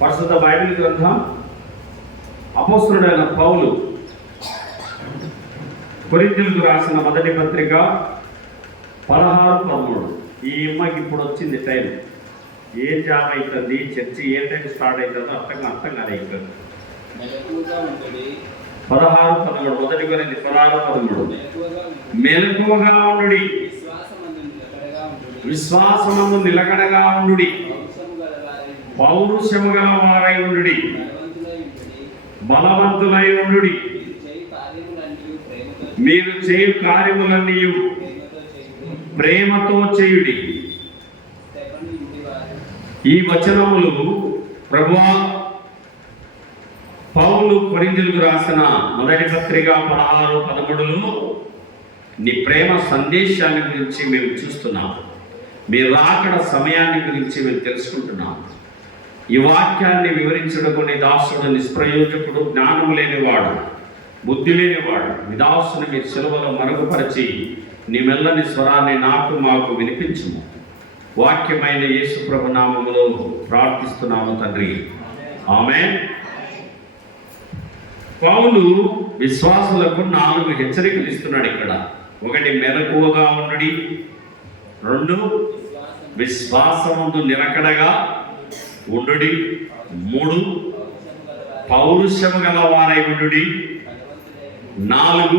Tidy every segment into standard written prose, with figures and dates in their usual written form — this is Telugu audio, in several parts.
పరిశుద్ధ బైబిల్ గ్రంథం అపోస్తలుడైన పౌలు కొరింథీయులకు రాసిన మొదటి పత్రిక 16:13. ఈ అమ్మాయికి ఇప్పుడు వచ్చింది టైం. ఏ జాబ్ అవుతుంది, చర్చి ఏ టైం స్టార్ట్ అవుతుందో అర్థం కాదు. 16:13 మొదటి కొరింథీ 16:13. మెలకువగా ఉండుడి, విశ్వాసమందు నిలకడగా ఉండుడి, పౌరుషము గల వారై ఉండుడి, బలవంతులై ఉండుడి, మీరు చేయు కార్యములన్నీ ప్రేమతో చేయుడి. ఈ వచనములు ప్రభువా పౌలు కొరింథీయులకు రాసిన మొదటి పత్రిక 16:13లో నీ ప్రేమ సందేశాన్ని గురించి మేము చూస్తున్నాం. మీ రాకడ సమయాన్ని గురించి మేము తెలుసుకుంటున్నాం. ఈ వాక్యాన్ని వివరించడానికి నీ దాసుడు నిష్ప్రయోజకుడు, జ్ఞానం లేనివాడు, బుద్ధి లేనివాడు, మీ దాసుని మీ సెలవులో మరుగుపరిచి నీ మెల్లని స్వరాన్ని మాకు వినిపించుము. వాక్యమైన యేసు ప్రభు నామములో ప్రార్థిస్తున్నాము తండ్రి, ఆమేన్. పౌలు విశ్వాసులకు 4 హెచ్చరికలు ఇస్తున్నాడు ఇక్కడ. 1, మెలకువగా ఉండుడి. 2, విశ్వాసమందు నిలకడగా ఉండుడి. 3, పౌరుషము గల వారై ఉండుడి. 4,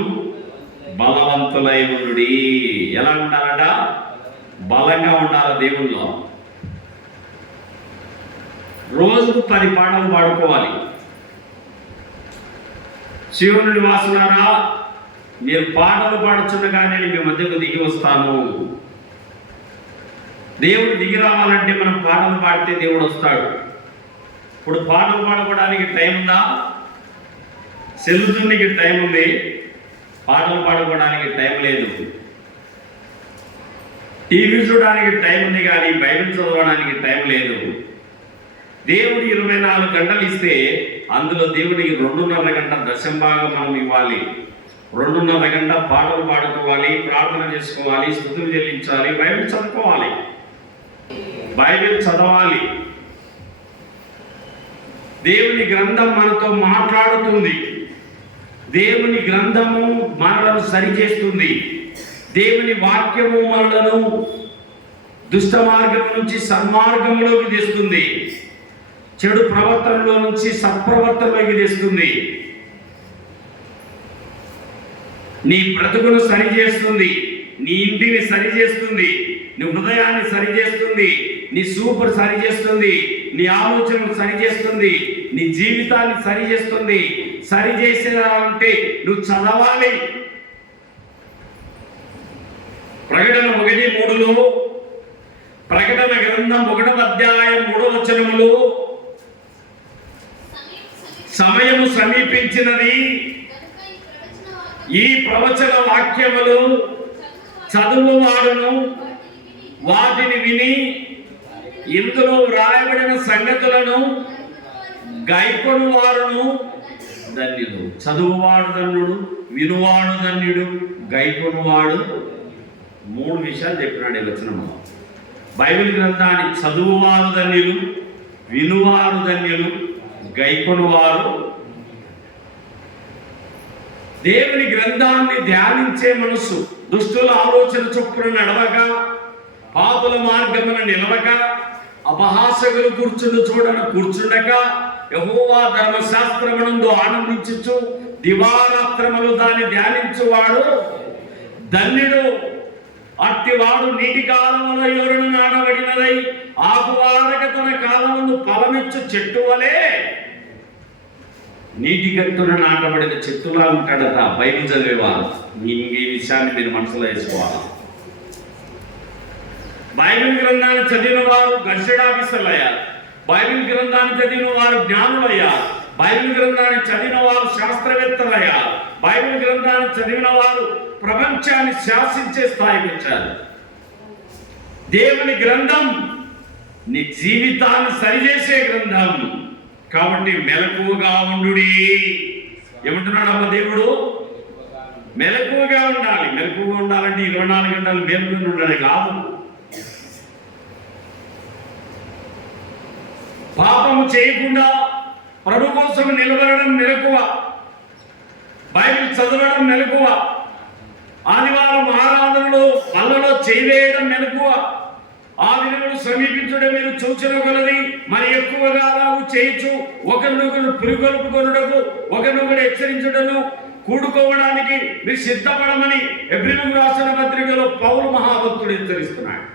బలవంతులై ఉండుడి. ఎలా ఉండాలట? బలంగా ఉండాలి. దేవుల్లో రోజుకు 10 పాటలు పాడుకోవాలి. శివుని నివాసులారా, మీరు పాటలు పాడుచుండగానే మీ మధ్యకు దిగి వస్తాను. దేవుడు దిగి రావాలంటే మనం పాటలు పాడితే దేవుడు వస్తాడు. ఇప్పుడు పాటలు పాడుకోవడానికి టైం ఉందా? సెల్లుతునికి టైం ఉంది, పాటలు పాడుకోవడానికి టైం లేదు. టీవీ చూడడానికి టైం ఉంది కానీ బైబిల్ చదవడానికి టైం లేదు. దేవుడు 24 గంటలు ఇస్తే అందులో దేవుడికి 2.5 గంట దశంభాగం మనం ఇవ్వాలి. 2.5 గంట పాటలు పాడుకోవాలి, ప్రార్థన చేసుకోవాలి, స్తుతులు చెల్లించాలి, బైబిల్ చదువుకోవాలి, బైబిల్ చదవాలి. దేవుని గ్రంథం మనతో మాట్లాడుతుంది. దేవుని గ్రంథము మనలను సరిచేస్తుంది. దేవుని వాక్యము మనలను దుష్ట మార్గం నుంచి సన్మార్గంలోకి తెస్తుంది. చెడు ప్రవర్తనలో నుంచి సత్ప్రవర్తనలోకి తెస్తుంది. నీ బ్రతుకును సరిచేస్తుంది, నీ ఇంటిని సరిచేస్తుంది, నీ హృదయాన్ని సరిచేస్తుంది, నీ సూపర్ సరిచేస్తుంది, నీ ఆలోచనలు సరిచేస్తుంది, నీ జీవితాన్ని సరిచేస్తుంది. సరిచేసేదంటే నువ్వు చదవాలి. ప్రకటన 1:3లో, ప్రకటన గ్రంథం 1వ అధ్యాయం 3వ వచనములో, సమయము సమీపించినది, ఈ ప్రవచన వాక్యములు చదువువాడును వాటిని విని ఇందులో వ్రాయబడిన సంగతులను గైకొను వారును ధన్యుడు. చదువువాడు ధన్యుడు, వినువాడు ధన్యుడు, గైకొనువాడు. 3 విషయాలు చెప్పినాడు ఈ వచనంలో. బైబిల్ గ్రంథాన్ని చదువువారు ధన్యులు, వినువారు ధన్యులు, గైకొనువారు. దేవుని గ్రంథాన్ని ధ్యానించే మనసు దుష్టుల ఆలోచన చొప్పున నడవక, పాపుల మార్గమున నిలవక, అపహాసకులు కూర్చుండక, యెహోవా ధర్మశాస్త్రమునందు ఆనందించుచు దివారాత్రములు దాన్ని ధ్యానించువాడు ధన్యుడు. అట్టివాడు నీటి కాలములో ఎవరును నాటబడినదై ఆకువారక తన కాలమును ఫలమిచ్చు చెట్టు వలె నీటి గట్టున నాటబడిన చెట్టులా ఉంటాడట. బైబిల్ చదివేవారు ఈ విషయాన్ని మీరు మనసులో వేసుకోవాలి. బైబిల్ గ్రంథాన్ని చదివిన వారు గర్షడాఫీసర్లయ్యారు. బైబిల్ గ్రంథాన్ని చదివిన వారు జ్ఞానులయ్యారు. బైబిల్ గ్రంథాన్ని చదివిన వారు శాస్త్రవేత్తలయ్యారు. బైబిల్ గ్రంథాన్ని చదివిన వారు ప్రపంచాన్ని శాసించే స్థాయికి వచ్చారు. దేవుని గ్రంథం నీ జీవితాన్ని సరిచేసే గ్రంథం కాబట్టి మెలకువగా ఉండుడి. ఏమంటున్నాడు అమ్మ దేవుడు? మెలకువగా ఉండాలి. మెలకువగా ఉండాలంటే 24 గంటలు మేలుకొని ఉండడం కాదు. పాపము చేయకుండా ప్రభు కోసం నిలబడడం మెలకువ, బైబిల్ చదవడం మెలకువ, ఆదివారం ఆరాధనలో అల్లలో చేయవేయడం మెలకువ, ఆ దినములు సమీపించడం మీరు చూచిన కొలది మరి ఎక్కువగా అలాగూ చేయొచ్చు. ఒకరినొకరు పురికొల్పుకొనుటకు ఒకరినొకరు హెచ్చరించుటను కూడుకోవడానికి మీరు సిద్ధపడమని హెబ్రీయులకు రాసిన పత్రికలో పౌలు మహాభక్తుడు హెచ్చరిస్తున్నాడు.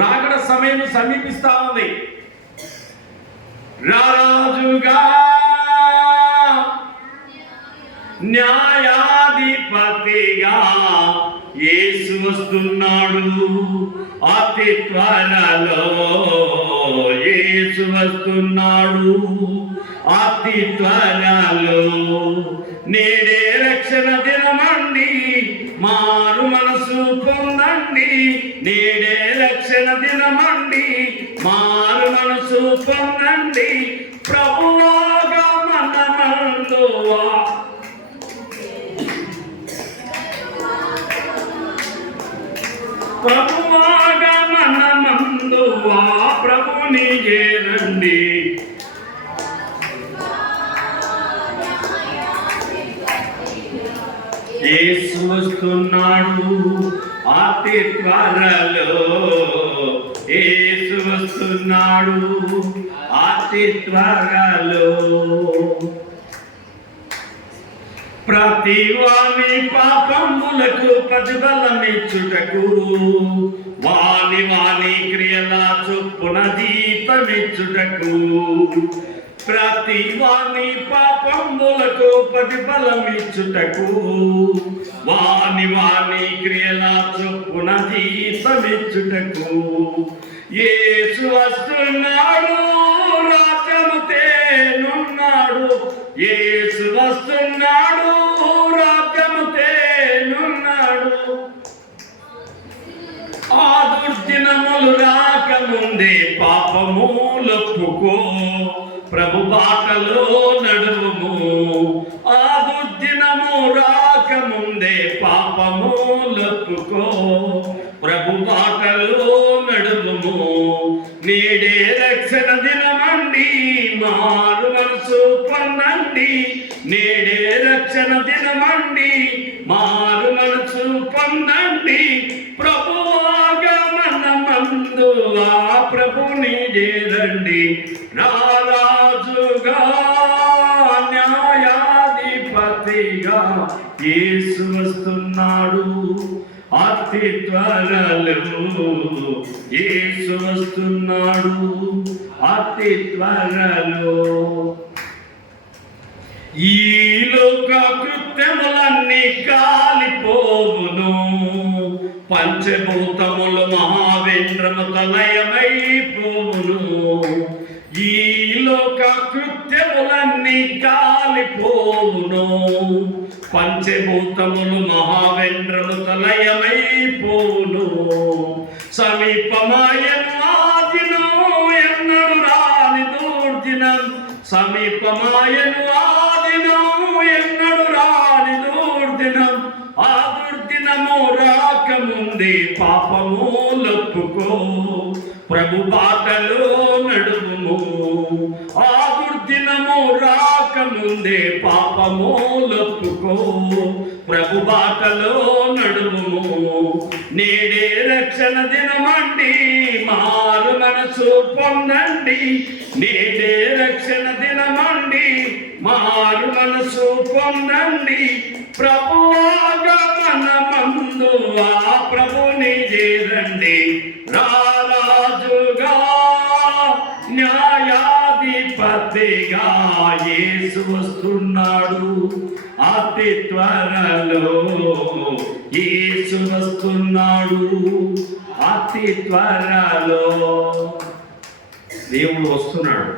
రాకడ సమయం సమీపిస్తా ఉంది. రాజుగా న్యాయాధిపతిగా యేసు వస్తున్నాడు. అతి త్వరలో యేసు వస్తున్నాడు. అతి త్వరలో నేడే రక్షణ దినమండి, మారు మనసు పొందండి. నేడే రక్షణ దినమండి, మారు మనసు పొందండి. ప్రభువాగా మనమందువా ప్రభువాగా మనమందువా ప్రభుని చేరండి. యేసు వస్తున్నాడు అతి త్వరలో, యేసు వస్తున్నాడు అతి త్వరలో. ప్రతి వాని పాపములకు ప్రతిఫలమిచ్చుటకు వాని వాని క్రియల చొప్పున జీతమిచ్చుటకు, ప్రతి వాని పాపములకు ప్రతిఫలమిచ్చుటకు వాని వాని క్రియల చొప్పున జీతమిచ్చుటకు యేసు వస్తున్నాడు, రాజ్యము తేనున్నాడు. యేసు వస్తున్నాడు, రాజ్యము తేనున్నాడు. ఆ దుర్దినములు రాకముందే పాపములొప్పుకో, ప్రభు బాటలో నడుము. ఆ దుర్దినము రాకముందే పాపములొప్పుకో, ప్రభు బాటలో నడుము. నేడే రక్షణ దినమండి, మారు మనసు పొందండి. నేడే రక్షణ దినమండి, మారు మనసు పొందండి. ప్రభువాగా మనమందువా ప్రభుని చేరండి. రాజుగా న్యాయాధిపతిగా యేసు వస్తున్నాడు అతి త్వరలో. యేసు వస్తున్నాడు అతి త్వరలో. ఈ లోక కృత్యములన్నీ కాలిపోవును, పంచభూతములు మహావేంద్రముతో లయమైపోవును. ఈ లోక కృత్యములన్నీ కాలిపోవును, పంచభూతములు మహావేంద్రముతో లయమైపోవును. సమీపమాయను ఆ దినం, ఎన్నడు రాని దుర్దినం. సమీపమాయను ఆ దినం, ఎన్నడు రాని దుర్దినం. ఆ దుర్దినము రాకముందే పాపములొప్పుకో, ప్రభు బాటలో నడుము. ఆ దుర్దినము రాకముందే పాపములొప్పుకో, ప్రభు బాటలో నడుము. నేడే రక్షణ దినమండి, మారు మనసు పొందండి. నేడే రక్షణ దినమండి, మారు మనసు పొందండి. ప్రభువాగా మనమందువా ప్రభుని చేరండి. రాజుగా న్యాయాధిపతిగా యేసు వస్తున్నాడు అతి త్వరలో. యేసు వస్తున్నాడు అతి త్వరలో. దేవుడు వస్తున్నాడు.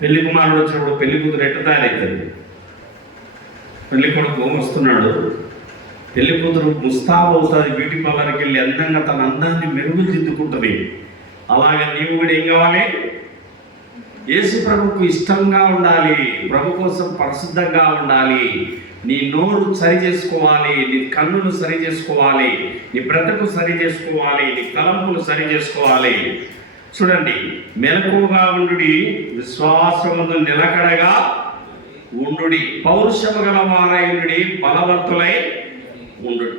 పెళ్లి కుమారుడు వచ్చినప్పుడు పెళ్లి కూతురు ఎట్ట తయారవుతుంది? పెళ్లి కొడుకు వస్తున్నాడు, పెళ్లి కూతురు ముస్తాబు అవుతుంది, బ్యూటీ పార్లర్కి వెళ్ళి అందంగా తన అందాన్ని మెరుగుదిద్దుకుంటుంది. అలాగే నీవు కూడా ఏం కావాలి? యేసు ప్రభుకు ఇష్టంగా ఉండాలి, ప్రభు కోసం పరిశుద్ధంగా ఉండాలి. నీ నోరు సరి చేసుకోవాలి, నీ కన్నులు సరి చేసుకోవాలి, నీ బ్రతుకు సరి చేసుకోవాలి, నీ తలంపులు సరి చేసుకోవాలి. చూడండి, మెలకువగా ఉండుడి, విశ్వాసముందు నిలకడగా ఉండుడి, పౌరుషము గల వారైనడి, బలవంతులై ఉండుడి.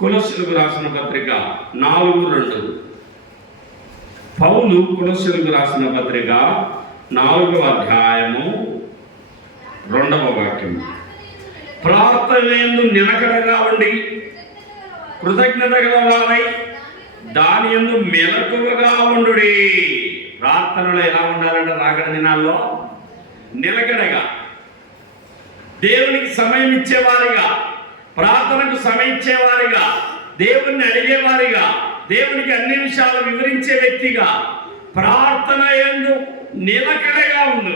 కొలొస్సీయులకు రాసిన పత్రిక 4:2. పౌలు కొలొస్సీయులకు రాసిన పత్రిక 4వ అధ్యాయము 2వ వాక్యం. ప్రార్థనయందు నిలకడగా ఉండి, కృతజ్ఞత గల వారై దాని యందు మెలకువగా ఉండుడి. ప్రార్థనలో ఎలా ఉండాలంటే రాకడ దినాల్లో నిలకడగా, దేవునికి సమయం ఇచ్చేవారిగా, ప్రార్థనకు సమయం ఇచ్చేవారిగా, దేవుణ్ణి అడిగేవారిగా, దేవునికి అన్ని విషయాలు వివరించే వ్యక్తిగా, ప్రార్థన యందు నిలకడగా ఉండు.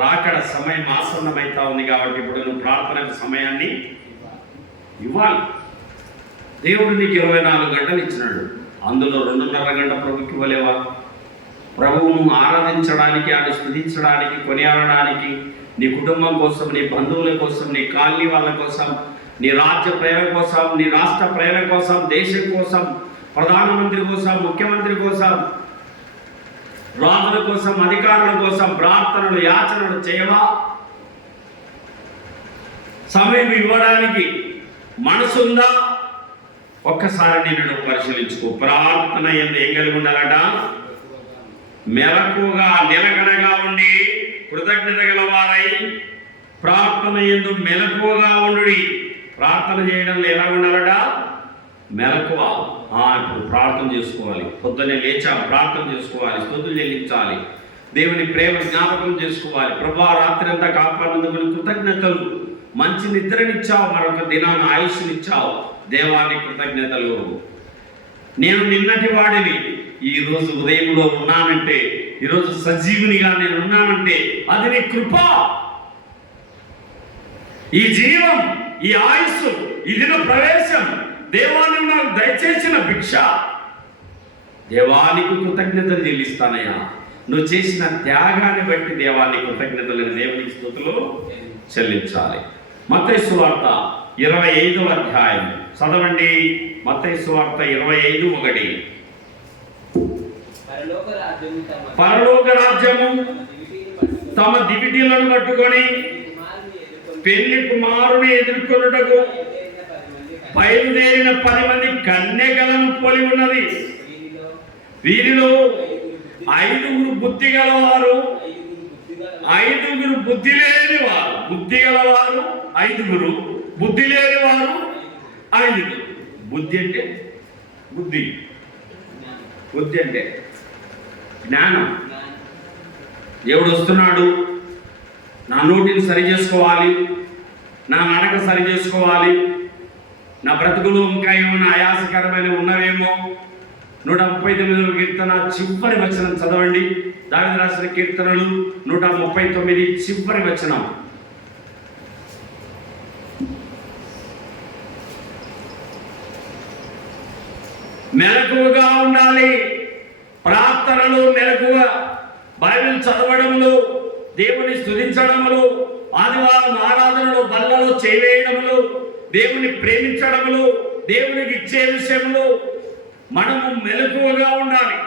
రాకడ సమయం ఆసన్నమైతా ఉంది కాబట్టి ఇప్పుడు నువ్వు ప్రార్థనకు సమయాన్ని ఇవ్వాలి. దేవుడు నీకు 24 గంటలు ఇచ్చినాడు, అందులో 2.5 గంట ప్రభుకి ఇవ్వలేవా? ప్రభువును ఆరాధించడానికి, ఆయన స్తుతించడానికి, కొనియాడడానికి, నీ కుటుంబం కోసం, నీ బంధువుల కోసం, నీ కాలనీ వాళ్ళ కోసం, నీ రాజ్య ప్రేమ కోసం, నీ రాష్ట్ర ప్రేమ కోసం, దేశం కోసం, ప్రధానమంత్రి కోసం, ముఖ్యమంత్రి కోసం, రాజుల కోసం, అధికారుల కోసం ప్రార్థనలు, యాచనలు చేయవా? సమయం ఇవ్వడానికి మనసుందా? ఒక్కసారి నిన్ను పరిశీలించుకో. ప్రార్థన యందు ఏం కలిగి ఉండాలట? మెలకుగా, నిలకడగా ఉండి, కృతజ్ఞత గల వారై ప్రార్థన యందు మెలకువగా ఉండుడి. ప్రార్థన చేయడంలో ఎలా ఉండాలట? మెలకువ. ఇప్పుడు ప్రార్థన చేసుకోవాలి, పొద్దున్నే లేచాం ప్రార్థన చేసుకోవాలి, స్తుతులు చెల్లించాలి, దేవుని ప్రేమ జ్ఞాపకం చేసుకోవాలి. ప్రభువా, రాత్రి అంతా కాపాడినందుకు కృతజ్ఞతలు, మంచి నిద్రనిచ్చావు, మరొక దినాన్ని ఆయుష్నిచ్చావు, దేవానికి కృతజ్ఞతలు. నేను నిన్నటి వాడిని, ఈరోజు ఉదయంలో ఉన్నానంటే, ఈరోజు సజీవునిగా నేను ఉన్నానంటే అది నీ కృప. ఈ జీవం, ఈ ఆయుస్సు, ఈ దిన ప్రవేశం దేవాన్ని నాకు దయచేసిన భిక్ష. దేవానికి కృతజ్ఞతలు చెల్లిస్తానయ్యా. నువ్వు చేసిన త్యాగాన్ని బట్టి దేవానికి కృతజ్ఞతలను, దేవునికి స్తుతులు చెల్లించాలి. మత్తయి సువార్త 25వ అధ్యాయం చదవండి. మత్తయి సువార్త 25:1. పరలోక రాజ్యము తమ దివిటీలను పట్టుకొని పెళ్లి కుమారుని ఎదుర్కొనుటకు బయలుదేరిన 10 మంది కన్యకలను పోలి ఉన్నది. వీరిలో 5 బుద్ధి గలవారు, 5 బుద్ధి లేని వారు. బుద్ధి గలవారు 5, బుద్ధి లేని వారు 5. బుద్ధి అంటే బుద్ధి, బుద్ధి అంటే జ్ఞానం. దేవుడు వస్తున్నాడు, నా నోటిని సరి చేసుకోవాలి, నా నడక సరి చేసుకోవాలి, నా బ్రతుకులు ఇంకా ఏమైనా ఆయాసకరమైన ఉన్నవేమో. 139వ కీర్తన చివరి వచనం చదవండి. దావీదు రాసిన కీర్తనలు 139 చివరి వచనం. మెలకువగా ఉండాలి. ప్రార్థనలు మెలకువ, బైబిల్ చదవడంలో, దేవుని స్తుతించడంలో, ఆదివారం ఆరాధనలో, బల్లలో చేయవేయడంలో, దేవుని ప్రేమించడంలో, దేవునికి ఇచ్చే విషయంలో మనము మెలకువగా ఉండాలి.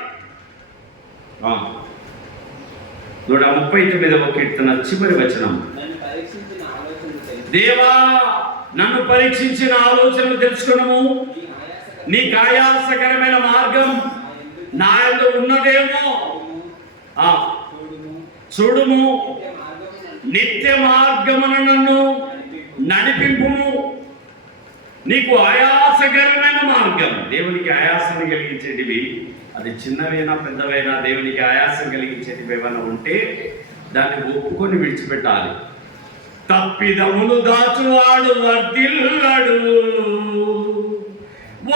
139వ కీర్తన చివరి వచనం. దేవా, నన్ను పరీక్షించిన ఆలోచనలు తెలుసుకున్నాము. నీకు ఆయాసకరమైన మార్గం నా యందు ఉన్నదేమో చూడుము. నిత్య మార్గమున నన్ను నడిపింపుము. నీకు ఆయాసకరమైన మార్గం, దేవునికి ఆయాసం కలిగించేటివి, అది చిన్నవైనా పెద్దవైనా దేవునికి ఆయాసం కలిగించేటివి ఏమైనా ఉంటే దాన్ని ఒప్పుకొని విడిచిపెట్టాలి. తప్పిదములు దాచువాడు వర్ధిల్లడు,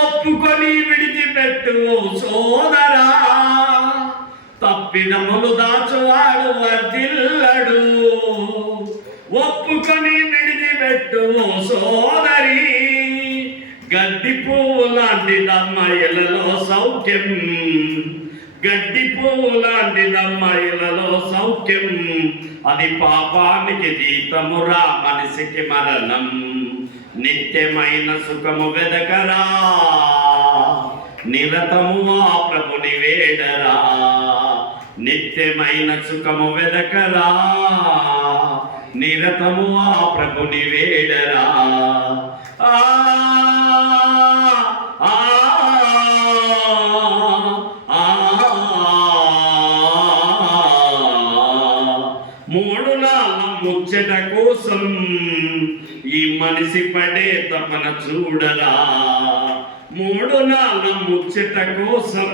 ఒప్పుకొని విడిచిపెట్టు సోదరా. తప్పిదములు దాచువాడు వర్ధిల్లడు, ఒప్పుకొని విడిచిపెట్టు సోదరి. గడ్డి పువ్వు లాంటిదమ్మ ఇళ్ళలో సౌఖ్యం, గడ్డి పువ్వు లాంటిదమ్మ ఇళ్ళలో సౌఖ్యం. అది పాపానికి జీతమురా, మనిషికి మరణం. నిత్యమైన సుఖము వెదకరా, నిరతము ఆ ప్రభుని వేడరా, నిత్యమైన సుఖము వెదకరా, నిరతము ఆ ప్రభుని వేడరా. మూడు నాళ్ళ ముచ్చట కోసం ఈ మనిషి పడే తపన చూడరా, మూడు నాళ్ళ ముచ్చట కోసం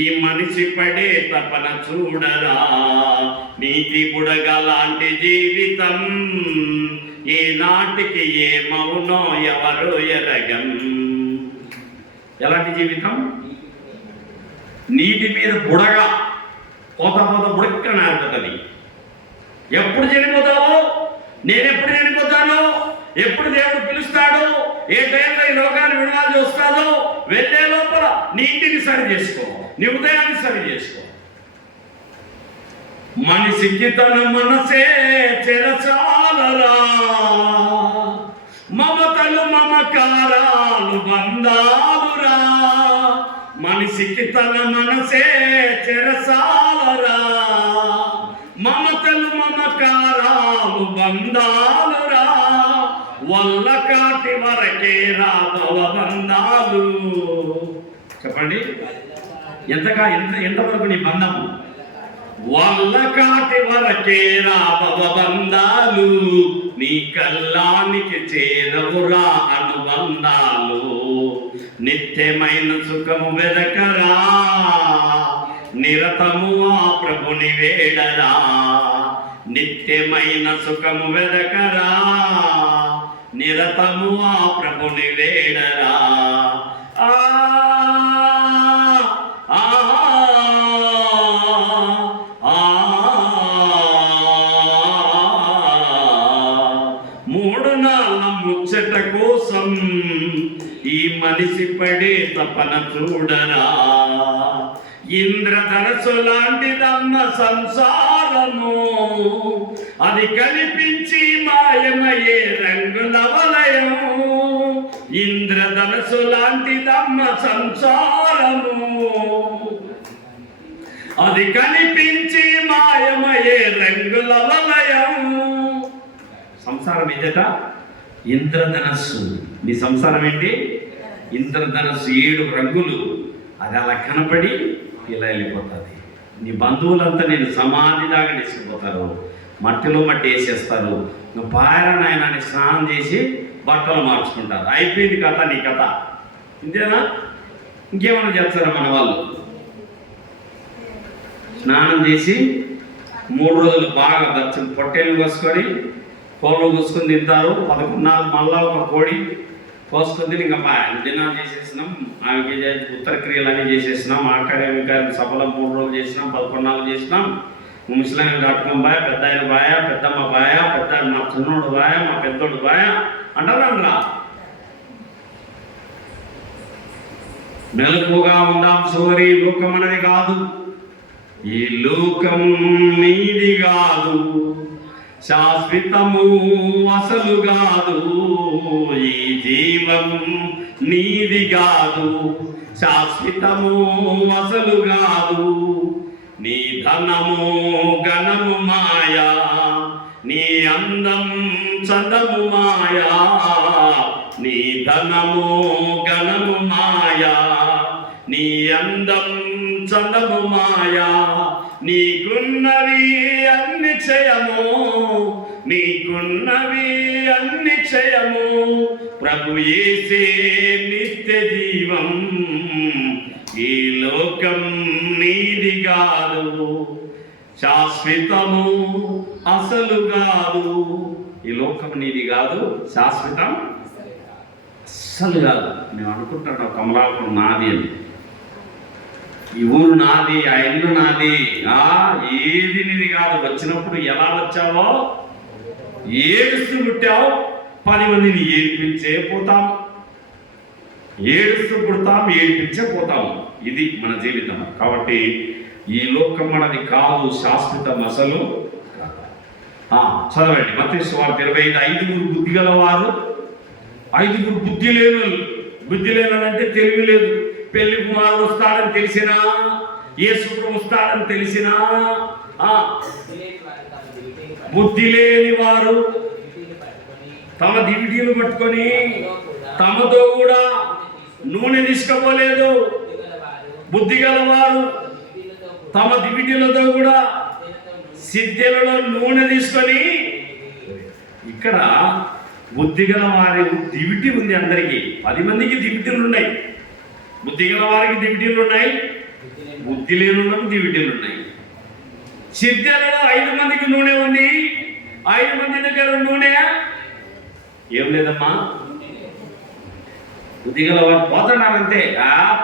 ఈ మనిషి పడే తపన చూడరా. నీతి బుడగ లాంటి జీవితం ఏ నాటికి ఏమవునో ఎవరో ఎరగం. ఎలాంటి జీవితం? నీటి మీద బుడగ పోత పోత బుడక్క నారుతుంది. ఎప్పుడు చనిపోతావో, నేనెప్పుడు చనిపోతానో, ఎప్పుడు దేవుడు పిలుస్తాడో, ఏ టైంలో ఈ లోకాన్ని విడవాల్సి వస్తాడో, వెళ్ళే లోపల నీ ఇంటిని సరి చేసుకో, నీ హృదయాన్ని సరి చేసుకో. మనిషికి తన మనసే చెరచాలరా, మమతలు మమకారాలు బంధాలురా. మనిషికి తన మనసే చెరసాలరా, మమతలు మమకారాలు బంధాలురా. వల్ల కాటి వరకే రాఘవ బంధాలు. చెప్పండి, ఎంతవరకు నీ బంధము? వల్ల కాటి వరకే రాఘవ బంధాలు, నీ కల్లానికి చేరవురా అనుబంధాలు. నిత్యమైన సుఖము వెదకరా, నిరతము ఆ ప్రభుని వేడరా, నిత్యమైన సుఖము వెదకరా, నిరతము ఆ ప్రభుని వేడరా. మూడు నాళ్ళ ముచ్చట కోసం ఈ మనిషి పడే తపన చూడరా. ఇంద్రధనసు లాంటిదన్న సంసారము, అది కనిపించి మాయమయ్యే రంగుల వలయము. ఇంద్రధనసు లాంటిదన్న సంసారము, అది కనిపించి మాయమయ్యే రంగుల వలయము. సంసారం ఏదట? ఇంద్రధనస్సు. నీ సంసారం ఏంటి? ఇంద్రధనస్సు, 7 రంగులు. అది అలా కనపడి ఇలా వెళ్ళిపోతుంది. నీ బంధువులంతా నేను సమాధి దాకా తీసుకుపోతారు, మట్టిలో మట్టి వేసేస్తారు. నువ్వు పారాయణాన్ని స్నానం చేసి బట్టలు మార్చుకుంటారు. అయిపోయింది కథ, నీ కథ ఇంతేనా? ఇంకేమైనా చేస్తారా మన వాళ్ళు? స్నానం చేసి 3 రోజులు బాగా పొట్టేలు కోసుకొని కోళ్ళు కోసుకొని తింటారు. 11 నాలుగు మళ్ళా ఒక కోడి కోసుకొని ఇంకా దినాలు చేసేసినాం, ఆమెకి ఉత్తర క్రియలన్నీ చేసేసినాం, ఆకార్య సభలో 3 రోజులు చేసినాం, 11 నాలుగు చేసినాం. ముస్లిం కట్టుకుని బాయ, పెద్ద ఆయన బాయ, పెద్దమ్మ బాయ, పెద్ద మా చిన్నోడు బాయ, మా పెద్దోడు బాయ అంటారా? మెలకుగా ఉందాం సోదరి. లోకం అనేది కాదు, ఈ లోకం నీది కాదు, శాశ్వతము అసలు కాదు. ఈ జీవం నీది కాదు, శాశ్వతము అసలు కాదు. నీ ధనము గణము మాయా, నీ అందం చందము మాయా. నీ ధనము గణము మాయా, నీ అందం చందము మాయా. నీకున్నవి అన్ని క్షయము, నీకున్నవి అన్ని క్షయము. ప్రభు యేసే నిత్య జీవం. ఈ లోకం నీది కాదు, శాశ్వతము అసలు కాదు. ఈ లోకం నీది కాదు, శాశ్వతం అస్సలు కాదు. మేము అనుకుంటున్నాం కమలాపురం నాది అని, ఈ ఊరు నాది, ఆ ఇల్లు నాది, ఏది నీది కాదు. వచ్చినప్పుడు ఎలా వచ్చావో, ఏడుస్తూ పుట్టావు, 10 మందిని ఏడిపించే పోతాం, ఏడుస్తూ పుడతాం, ఏడిపించే పోతాం. ఇది మన జీవితం. కాబట్టి ఈ లోకం మనది కాదు, శాశ్వతం అసలు. చదవండి మత్తయి సువార్త 25. 5 బుద్ధి గలవారు, 5 బుద్ధి లేను. బుద్ధి లేనంటే తెలివి లేదు. పెళ్లి కుమారుడు వస్తాడని తెలిసినా, యేసు వస్తాడని తెలిసినా, బుద్ధి లేని వారు తమ దివిటీలు పట్టుకొని తమతో కూడా నూనె తీసుకపోలేదు. బుద్ధి గలవారు తమ దివిటీలతో కూడా సిద్ధెలలో నూనె తీసుకొని, ఇక్కడ బుద్ధి గల వారి దివిటి ఉంది. అందరికీ 10 మందికి దివిటీలు ఉన్నాయి. బుద్ధి గల వారికి దివిటీలు ఉన్నాయి, బుద్ధి లేని వాళ్ళకి దివిటీలు ఉన్నాయి. సిద్ధెలలో 5 మందికి నూనె ఉంది. 5 మంది దగ్గర నూనె ఏం లేదమ్మా. బుద్ధి గల వారు పోతున్నారంటే,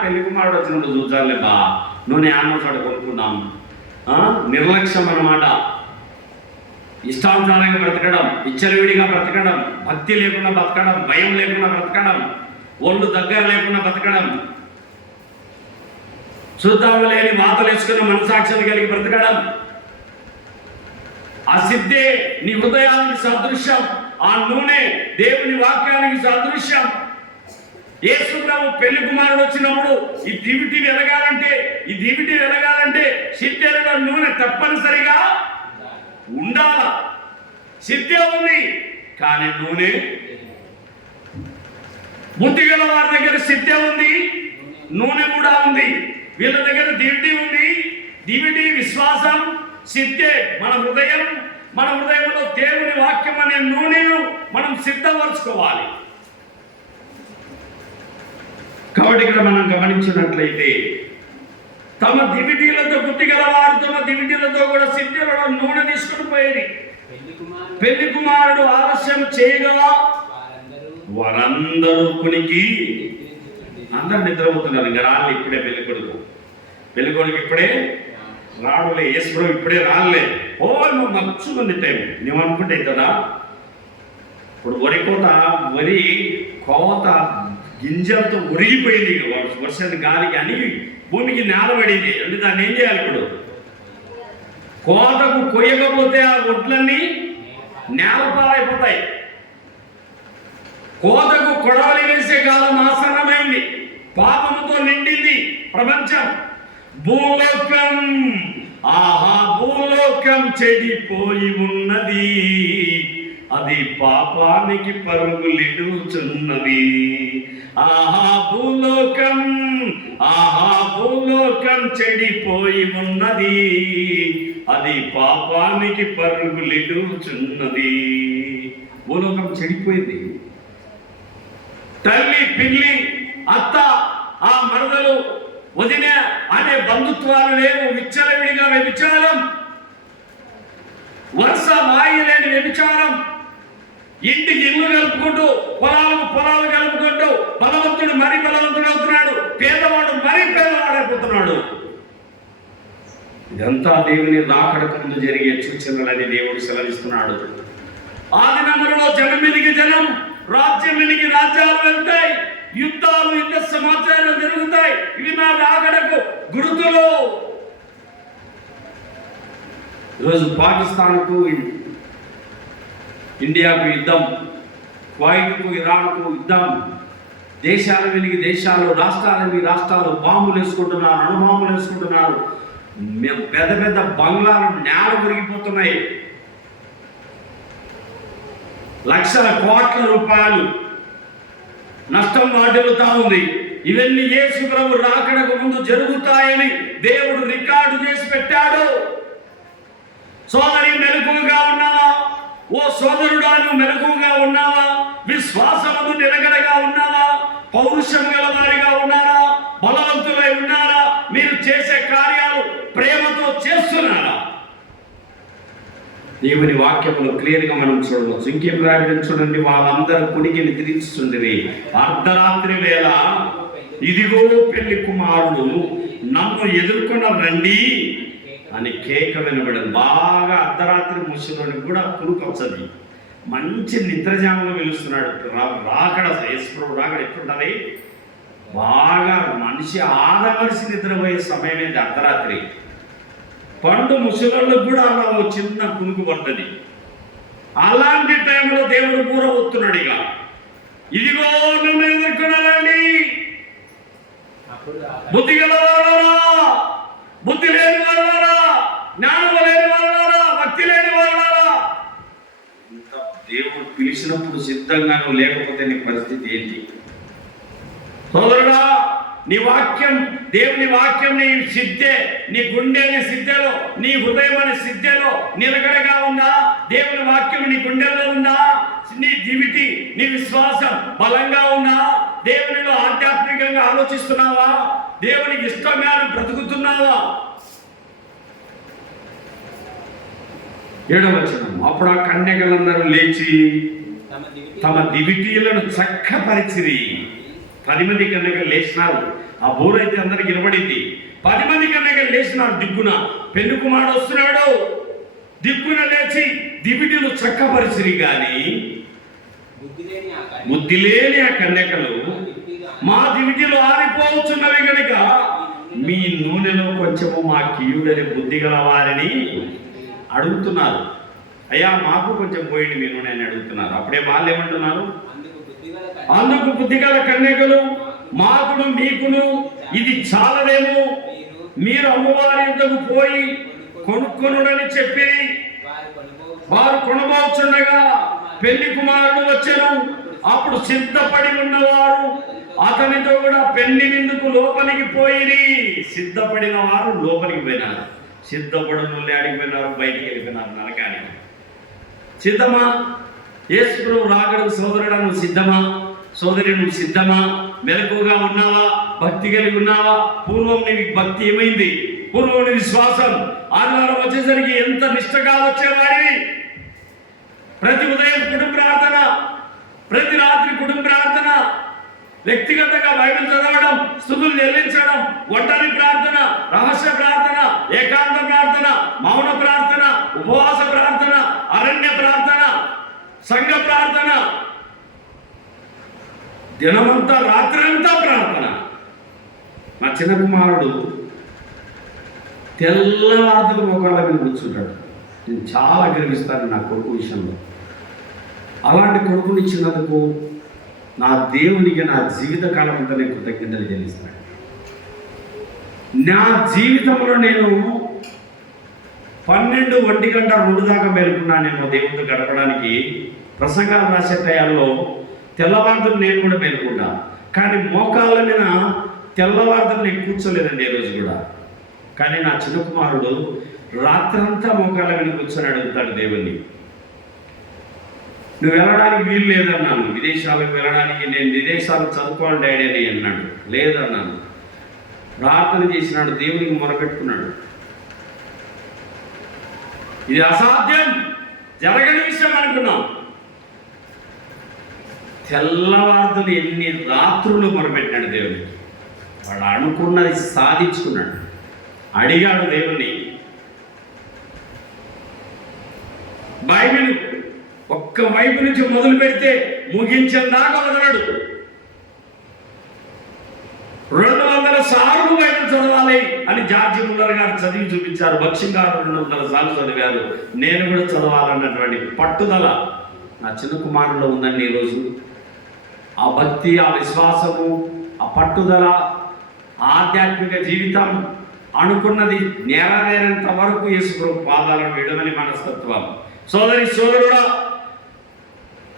పెళ్లి కుమారుడు వచ్చినప్పుడు చూచాలే బా, నూనె ఆనోసాడు కొనుక్కున్నాం. నిర్లక్ష్యం అన్నమాట. ఇష్టానుసారంగా బ్రతకడం, విచ్చలవిడిగా బ్రతకడం, భక్తి లేకుండా బ్రతకడం, భయం లేకుండా బ్రతకడం, ఒళ్ళు దగ్గర లేకుండా బ్రతకడం, చూద్దాము లేని వాతలు వేసుకున్న మనసాక్షిని కలిగి బ్రతకడం. ఆ సిద్ధే నీ హృదయానికి సదృశ్యం. ఆ నూనె దేవుని వాక్యానికి సదృశ్యం. యేసు ప్రభు పెళ్లి కుమారుడు వచ్చినప్పుడు ఈ దివిటి వెలగాలంటే సిద్ధెలలో నూనె తప్పనిసరిగా ఉండాల. సిద్ధే ఉంది కానీ నూనె. బుద్ధి గల వారి దగ్గర సిద్ధే ఉంది, నూనె కూడా ఉంది. వీళ్ళ దగ్గర దివిటి ఉంది. దివిటి విశ్వాసం, సిద్ధే మన హృదయం. మన హృదయంలో దేవుని వాక్యం అనే నూనెను మనం సిద్ధపరచుకోవాలి. కాబట్టి ఇక్కడ మనం గమనించినట్లయితే తమ దివిటీలతో, బుద్ధి గలవారు తమ దివిటీలతో కూడా సిద్ధులలో నూనె తీసుకుని పోయేది. పెళ్లి కుమారుడు ఆలస్యం చేయగా వారందరూ కునికి, అందరు నిద్రపోతున్నారు. ఇంకా రాలే ఇప్పుడే పెళ్లి కొడుకు ఇప్పుడే రాడులే, యేసు ఇప్పుడే రాలే. నువ్వు మచ్చుకుంది టైం నువ్వు అనుకుంటే కదా. ఇప్పుడు వరి కోత గింజలతో ఉరిగిపోయింది. వర్షాన్ని గాలికి అని భూమికి నేల పడింది. అంటే దాన్ని ఏం చేయాలి? ఇప్పుడు కోతకు కొయ్యకపోతే ఆ ఒడ్లన్నీ నేల పాలైపోతాయి. కోతకు కొడవలి వేసే కాలం ఆసన్నమైంది. పాపముతో నిండింది ప్రపంచం. భూలోకం, భూలోకం చెడిపోయి ఉన్నది, అది పాపానికి పరుగులిడుచున్నది. భూలోకం చెడిపోయి ఉన్నది, అది పాపానికి పరుగులిడుచున్నది. భూలోకం చెడిపోయింది. తల్లి, పిల్లి, అత్త, ఆ మరదలు, వదిన అనే బంధుత్వాలు లేవు. విచ్చలవిడిగా వ్యభిచారం, వరుస మాయలేని వ్యభిచారం. ఇంటికి ఇల్లు కలుపుకుంటూ, పొలాలు కలుపుకుంటూ బలవంతుడు మరీ బలవంతుడు అవుతున్నాడు, పేదవాడు మరీ పేదవాడైపోతున్నాడు. ఇదంతా దేవుని రాకడకు ముందు జరిగే సూచనలని దేవుడు సెలవిస్తున్నాడు. ఆ దినములలో జనం మీదికి జనం, రాజ్యం మీదికి రాజ్యాలు వెళ్తాయి, యుద్ధాలు, యుద్ధ సమాచారాలు జరుగుతాయి. ఇవి నా రాకడకు గుర్తులు. ఈరోజు పాకిస్తాన్కు, ఇండియాకు యుద్ధం, కువైట్కు, ఇరాన్కు యుద్ధం. దేశాల వెలిగి దేశాలు, రాష్ట్రాలు బాంబులు వేసుకుంటున్నారు, అణుబాంబులు వేసుకుంటున్నారు. పెద్ద పెద్ద బంగ్లాలు నేల మురిగిపోతున్నాయి. లక్షల కోట్ల రూపాయలు నష్టం వాటిల్లుతా ఉంది. ఇవన్నీ యేసు ప్రభు రాకడకు ముందు జరుగుతాయని దేవుడు రికార్డు చేసి పెట్టాడు. సోదరి, మెలకువగా ఉన్నావా? ఓ సోదరుడా, నువ్వు మెలకువగా ఉన్నావా? విశ్వాసమును నిలకడగా ఉన్నావా? పౌరుషం గలవారిగా ఉన్నారా? బలవంతులై ఉన్నారా? మీరు చేసే కార్యాలు ప్రేమతో చేస్తున్నారా? దేవుని వాక్యములు క్లియర్గా మనం చూడవచ్చు. ఇంకేం రాయడం చూడండి. వాళ్ళందరూ కుడికి నిద్రించుండిరి. అర్ధరాత్రి వేళ ఇదిగో పెళ్లి కుమారుడు, నన్ను ఎదుర్కొన్న రండి అని కేక వినబడింది. బాగా అర్ధరాత్రి ముసలోనికి కూడా కునుకు వస్తుంది. మంచి నిద్రజామంలో పిలుస్తున్నాడు. రాకడ, యేసు రాకడ ఎట్లుంటుంది? బాగా మనిషి ఆదమరిసి నిద్రపోయే సమయం ఏంటి? అర్ధరాత్రి. పండు ముసలోళ్ళకు కూడా అలా ఓ చిన్న కునుకు పడుతుంది. అలాంటి టైంలో దేవుడు పూరబోతున్నాడు. ఇక ఇదిగో నన్ను ఎదుర్కొనాలండి. బుద్ధి గల వాళ్ళారా, బుద్ధి లేని వాళ్ళారా, జ్ఞానం లేని వాళ్ళారా, భక్తి లేని వాళ్ళారా, ఇంత దేవుడు పిలిచినప్పుడు సిద్ధంగా నువ్వు లేకపోతే నీ పరిస్థితి ఏంటి? సోదరుడా, నీ వాక్యం, దేవుని వాక్యం నీ సిద్ధే, నీ గుండె నీ సిద్ధలో, నీ హృదయం అనే సిద్ధలో నిలకడగా ఉందా? దేవుని వాక్యం నీ గుండెల్లో ఉందా? నీ దివిటి, నీ విశ్వాసం బలంగా ఉందా? దేవునిలో ఆధ్యాత్మికంగా ఆలోచిస్తున్నావా? దేవునికి ఇష్టంగా బ్రతుకుతున్నావా? 7వ వచనం, అప్పుడు ఆ కన్యకలందరూ లేచి తమ దివిటీలను చక్కపరిచిరి. 10 మంది కన్యకలు లేచినారు. ఆ బోరైతే అందరికి వినబడింది. 10 మంది కన్యకలు లేచినారు. దిక్కున పెళ్లి కుమారుడు వస్తున్నాడు. దిక్కున లేచి దివిటీలు చక్కపరిచిరి. గాని బుద్ధి లేని ఆ కన్యకలు, మా దివిటీలు ఆరిపోవచ్చున్నవి కనుక మీ నూనెలో కొంచెము మా కీయుడని బుద్ధి గల వారిని అడుగుతున్నారు. అయ్యా మాకు కొంచెం పోయింది మీ నూనె అని అడుగుతున్నారు. అప్పుడే వాళ్ళు ఏమంటున్నారు? అందుకు బుద్ధిగల కన్యకలు, మాకును మీకును ఇది చాలదేమో, మీరు అమ్మవారి యుద్ధకు పోయి కొనుక్కొనుడని చెప్పి వారు కొనబోచుండగా పెళ్లి కుమారుడు వచ్చెను. అప్పుడు సిద్ధపడి ఉన్నవారు అతనితో కూడా పెళ్లి విందుకు లోపలికి పోయిరి. సిద్ధపడిన వారు లోపలికి పోయినారు, సిద్ధపడిన ఆడికి పోయినారు, బయటికి వెళ్ళిపోయినారు నరకానికి. సిద్ధమా? యేసు ప్రభువు రాకడకు సోదరుడా నువ్వు సిద్ధమా? సోదరి నువ్వు సిద్ధమా? మెలకుగా ఉన్నావా? భక్తి కలిగి ఉన్నావా? పూర్వం నీ భక్తి ఏమైంది? పూర్వం నీ విశ్వాసం ఆదివారం వచ్చేసరికి ఎంత నిష్ఠగా వచ్చేవాడివి? ప్రతి ఉదయం కుటుంబ ప్రార్థన, ప్రతి రాత్రి కుటుంబ ప్రార్థన, వ్యక్తిగతంగా బైబిల్ చదవడం, స్తుతులు చెల్లించడం, ఒంటరి ప్రార్థన, రహస్య ప్రార్థన, ఏకాంత ప్రార్థన, మౌన ప్రార్థన, ఉపవాస ప్రార్థన, అరణ్య ప్రార్థన, సంఘ ప్రార్థన, దినమంతా రాత్రంతా ప్రార్థన. మా చిన్న కుమారుడు తెల్లవారులు మోకాళ్ళ మీద కూర్చుంటాడు. నేను చాలా గర్విస్తాను నా కొడుకు విషయంలో. అలాంటి కొడుకుని ఇచ్చినందుకు నా దేవునికి నా జీవితకాలం అంతా నేను కృతజ్ఞతలు చెల్లిస్తాను. నా జీవితంలో నేను 12, 1 గంట 2 దాకా మేలుకున్నానేమో దేవుడితో గడపడానికి. ప్రసంగాలు రాసే టయాల్లో తెల్లవారులు నేను కూడా మేలుకున్నా, కానీ మోకాళ్ళ మీద తెల్లవారులు నేను కూర్చోలేదండి ఏ రోజు కూడా. కానీ నా చిన్న కుమారుడు రాత్రంతా మోకాళ్ళ మీద కూర్చొని అడుగుతాడు దేవుణ్ణి. నువ్వు వెళ్ళడానికి వీలు లేదన్నాను, విదేశాలకు వెళ్ళడానికి. నేను విదేశాలు చదువుకోవాలి డాడీ అని అన్నాడు. లేదన్నాను. ప్రార్థన చేసినాడు, దేవునికి మొరపెట్టుకున్నాడు. ఇది అసాధ్యం, జరగని విషయం అనుకున్నాం. తెల్లవార్తలు ఎన్ని రాత్రులు మొరపెట్టినాడు దేవునికి. వాడు అనుకున్నది సాధించుకున్నాడు. అడిగాడు దేవుణ్ణి. బైబిల్ ఒక్క వైపు నుంచి మొదలు పెడితే ముగించేదాకా వదలడు. 200 సార్లు బైబిల్ చదవాలి అని జార్జి ముల్లర్ గారు చదివి చూపించారు. బక్షింగ్ గారు 200 సార్లు చదివారు. నేను కూడా చదవాలన్నటువంటి పట్టుదల నా చిన్న కుమారులో ఉందండి. ఈరోజు ఆ భక్తి, ఆ విశ్వాసము, ఆ పట్టుదల, ఆధ్యాత్మిక జీవితం అనుకున్నది నెరవేరేంత వరకు యేసు ప్రభు పాదాలను విడమని మనస్తత్వం. సోదరి సోదరుడా,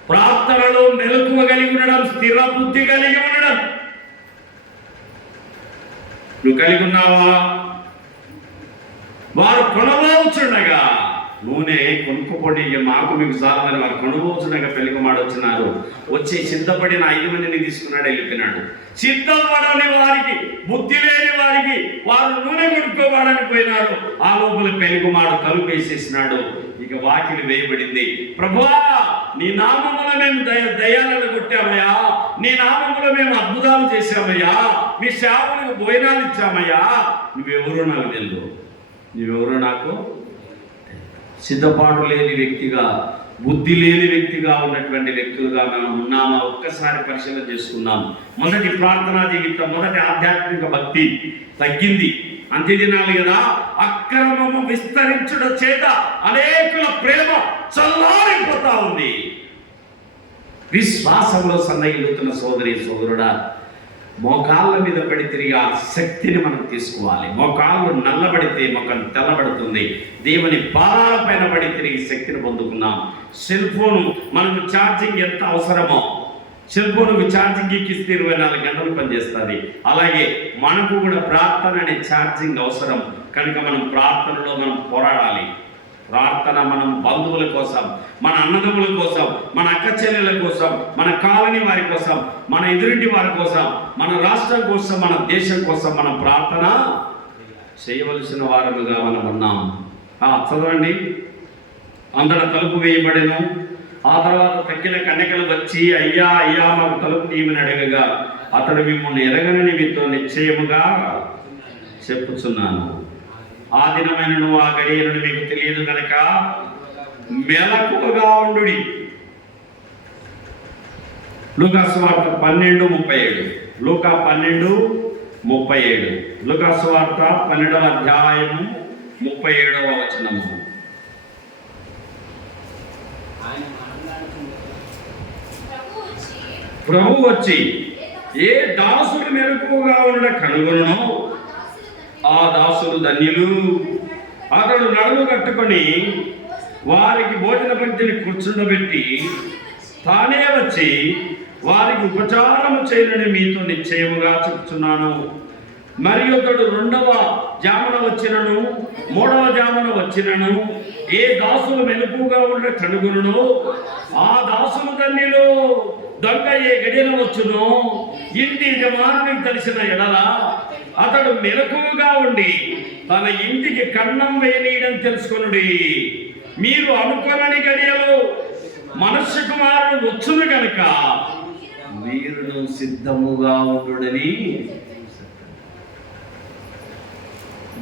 ప్రార్థనలో మెలకువ కలిగి ఉండడం, స్థిర బుద్ధి కలిగి ఉండడం నువ్వు కలిగి ఉన్నావా? వారు కొనబోచుండగా నూనె కొనుక్కోండి, మాకు మీకు చాలని వారు కొనబోచుండగా పెళ్లికుమారుడు వచ్చినారు. వచ్చి సిద్ధపడిన 5 మందిని తీసుకున్నాడు, వెళ్ళిపోయినాడు. సిద్ధపడని వారికి, బుద్ధి లేని వారికి వారు నూనె కొనుక్కోవాలని పోయినారు. ఆ లోపల పెళ్లికుమారుడు తలుపు వేసేసినాడు. ఇక వాకిలి వేయబడింది. ప్రభువా, నీ నామములో మేము దయ్యాలను కొట్టామయ్యా, నీ నామములో మేము అద్భుతాలు చేశామయ్యా, మీ సేవలకు భోజనాలు ఇచ్చామయ్యా, నువ్వెవరో నాకు తెలియదు, నువ్వెవరో నాకు. సిద్ధపాటు లేని వ్యక్తిగా, బుద్ధి లేని వ్యక్తిగా ఉన్నటువంటి వ్యక్తులుగా మనం ఉన్నామా? ఒక్కసారి పరిశీలన చేసుకున్నాం. మొదటి ప్రార్థనా జీవితం, మొదటి ఆధ్యాత్మిక భక్తి తగ్గింది. అంత్యదినాలు కదా, అక్రమము విస్తరించుట చేత అనేకుల ప్రేమ చల్లారిపోతా ఉంది. విశ్వాసంలో సన్నగిలుతున్న సోదరి సోదరుడా, మోకాళ్ళ మీద పడి తిరిగి ఆ శక్తిని మనం తీసుకోవాలి. మోకాళ్ళు నల్లబడితే మొఖం తెల్లబడుతుంది. దేవుని పాదాల పైన పడి తిరిగి శక్తిని పొందుకున్నాం. సెల్ ఫోను మనకు ఛార్జింగ్ ఎంత అవసరమో, సెల్ ఫోన్కు ఛార్జింగ్ ఎక్కిస్తే 24 గంటలు పనిచేస్తుంది. అలాగే మనకు కూడా ప్రార్థన అనే ఛార్జింగ్ అవసరం కనుక మనం ప్రార్థనలో మనం పోరాడాలి. ప్రార్థన మనం బంధువుల కోసం, మన అన్నదమ్ముల కోసం, మన అక్క చెల్లెల కోసం, మన కాలనీ వారి కోసం, మన ఎదురింటి వారి కోసం, మన రాష్ట్రం కోసం, మన దేశం కోసం మనం ప్రార్థన చేయవలసిన వారముగా మనం ఉన్నాం. చదవండి. అందరూ తలుపు వేయబడెను. ఆ తర్వాత తక్కిన కన్యకలు వచ్చి, అయ్యా అయ్యా మాకు తలుపు తీయమని అడగగా, అతడు మిమ్మల్ని ఎరగనని మీతో నిశ్చయముగా చెప్పుచున్నాను. ఆ దినమైనను ఆ గడియలను మీకు తెలియదు కనుక మెలకువగా ఉండుడి. లూకా సువార్త 12:37. లూకా 12:37. లూకా సువార్త 12వ అధ్యాయము 37వ వచనము. ప్రభు వచ్చి ఏ దాసుడు మెలకువగా ఉండ కనుగొనో ఆ దాసులు ధన్యులు. అతడు నడుము కట్టుకొని వారికి భోజన పంక్తిని కూర్చుండబెట్టి తానే వచ్చి వారికి ఉపచారము చేయనని మీతో నిశ్చయముగా చెప్తున్నాను. మరియు అతడు 2వ జామున వచ్చినను 3వ జామున వచ్చినను ఏ దాసులు మెలకువగా ఉండ కనుగొనో ఆ దాసులు ధన్యులు. దొంగ ఏ గడియన వచ్చునో ఇంటి యజమానునికి తెలిసిన ఎడల అతడు మెలకువగా ఉండి తన ఇంటికి కన్నం వేయనీయడం తెలుసుకొనుడి. మీరు అనుకోనని గడియలు మనుష్య కుమారుడు వచ్చును గనుక మీరును సిద్ధముగా ఉండుడని.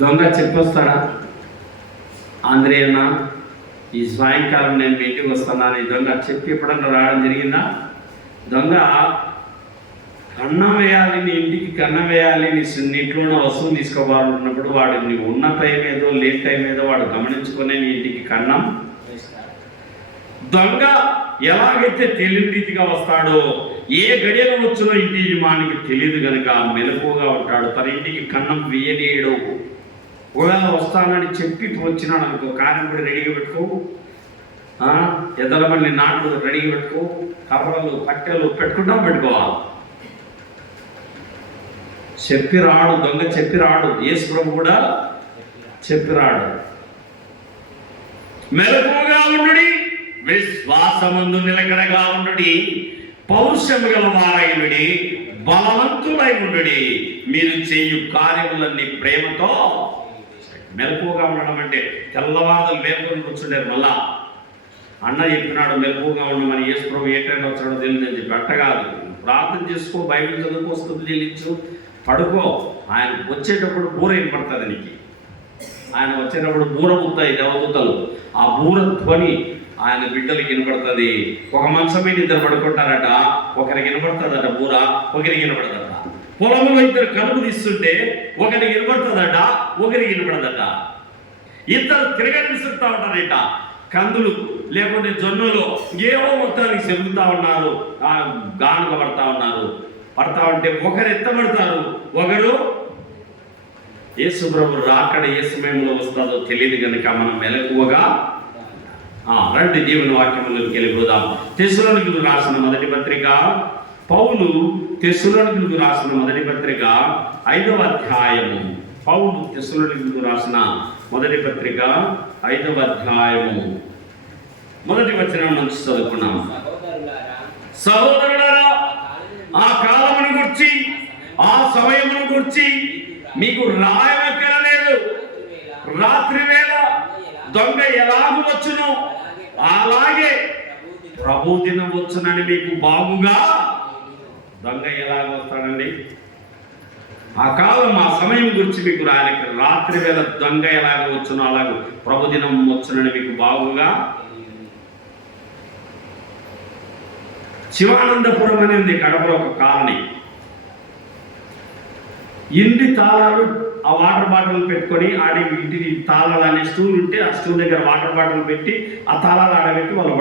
దొంగ చెప్పొస్తాడా? ఆంధ్రేయన్న ఈ సాయంకాలం నేను మీ ఇంటికి వస్తున్నాను, ఈ దొంగ చెప్పి ఎప్పుడన్నా రావడం జరిగిందా? దొంగ కన్నం వేయాలి, నీ ఇంటికి కన్నం వేయాలి, నీ ఇంట్లో ఉన్న వస్తువులు తీసుకోవాలన్నప్పుడు వాడు నీ ఉన్న టైం ఏదో లేట్ టైం ఏదో వాడు గమనించుకునే నీ ఇంటికి కన్నం. దొంగ ఎలాగైతే తెలియని రీతిగా వస్తాడో, ఏ గడియలో వచ్చునో ఇంటి యజమానికి తెలియదు కనుక మెలకువగా ఉంటాడు. తన ఇంటికి కన్నం వేయలేడు. ఒకవేళ వస్తానని చెప్పి వచ్చినాడు అనుకో, కారం కూడా రెడీగా పెట్టుకో, ఎద్దల మళ్ళీ నాట్లు రెడీగా పెట్టుకో, కర్రలు కట్టెలు పెట్టుకోవాలి. చెప్పి రాడు దొంగ, చెప్పి రాడు. యేసు ప్రభు కూడా చెప్పి రాడు. మెలకువగా ఉండుడి, విశ్వాసమందు నిలకడగా ఉండుడి, పౌరుషము గల వారైనడి, బలవంతులై ఉండుడి, మీరు చేయు కార్యములన్నీ ప్రేమతో. మెలకువగా ఉండడం అంటే తెల్లవారులు మేల్కొని కూర్చుంటారు. మళ్ళా అన్న చెప్పినాడు మెలకువగా ఉండమని. యేసు ప్రభు ఏ టైంలో వచ్చాడో తెలియదు అని చెప్పి అట్ట కాదు. ప్రార్థన చేసుకో, బైబిల్ చదువుకో, స్తుతులు చెల్లించు, పడుకో. ఆయన వచ్చేటప్పుడు బూర వినపడుతుంది నీకు. ఆయన వచ్చేటప్పుడు బూర పుత్తాయి దేవదూతలు. ఆ బూర ధ్వని ఆయన బిడ్డలకి వినపడుతుంది. ఒక మంచమే ఇద్దరు పడుకుంటారట, ఒకరికి వినపడుతుందట బూర, ఒకరికి వినపడదట. పొలంలో ఇద్దరు కలుపు తీస్తుంటే ఒకరికి వినపడుతుందట, ఒకరికి వినపడదట. ఇద్దరు తిరగని విసురుతూ ఉంటారట, కందులు లేకుంటే జొన్నలు ఏవో మొత్తానికి చెరుగుతూ ఉన్నారు, గానుగ పడతా ఉంటే ఒకరు ఎత్తబడతారు, ఒకరు. యేసు ప్రభు రాకడ ఏ సమయంలో వస్తుందో తెలియదు కనుక మనం మెలకువగా రండి దేవుని వాక్యములోకి వెళ్ళిపోదాం. తెస్సలోనికీయులకు రాసిన మొదటి పత్రిక, పౌలు తెస్సలోనికీయులకు రాసిన మొదటి పత్రిక 5వ అధ్యాయము. పౌలు తెస్సలోనికీయులకు రాసిన మొదటి పత్రిక 5వ అధ్యాయము మొదటి వచనం నుంచి చదువుకున్నాం. సహోదరులారా, ఆ కాలమును గురించి, ఆ సమయమును గురించి మీకు రాయవక్కరలేదు. రాత్రి వేళ దొంగ ఎలాగూ వచ్చునో అలాగే ప్రభు దినం వచ్చునని మీకు బాగుగా. దొంగ ఎలాగ వస్తాడండి? ఆ కాలం, ఆ సమయం గురించి మీకు రాయలేక. రాత్రి వేళ దొంగ ఎలాగ వచ్చునో అలాగూ ప్రభు దినం వచ్చునని మీకు బాగుగా. శివానందపురం అనేది కడపలో ఒక కాలనీ. ఇంటి తాళాలు ఆ వాటర్ బాటిల్ పెట్టుకొని ఇంటి తాళాలు అనే స్టూల్ ఉంటే ఆ స్టూల్ దగ్గర వాటర్ బాటిల్ పెట్టి ఆ తాళాలు ఆడబెట్టి వాళ్ళు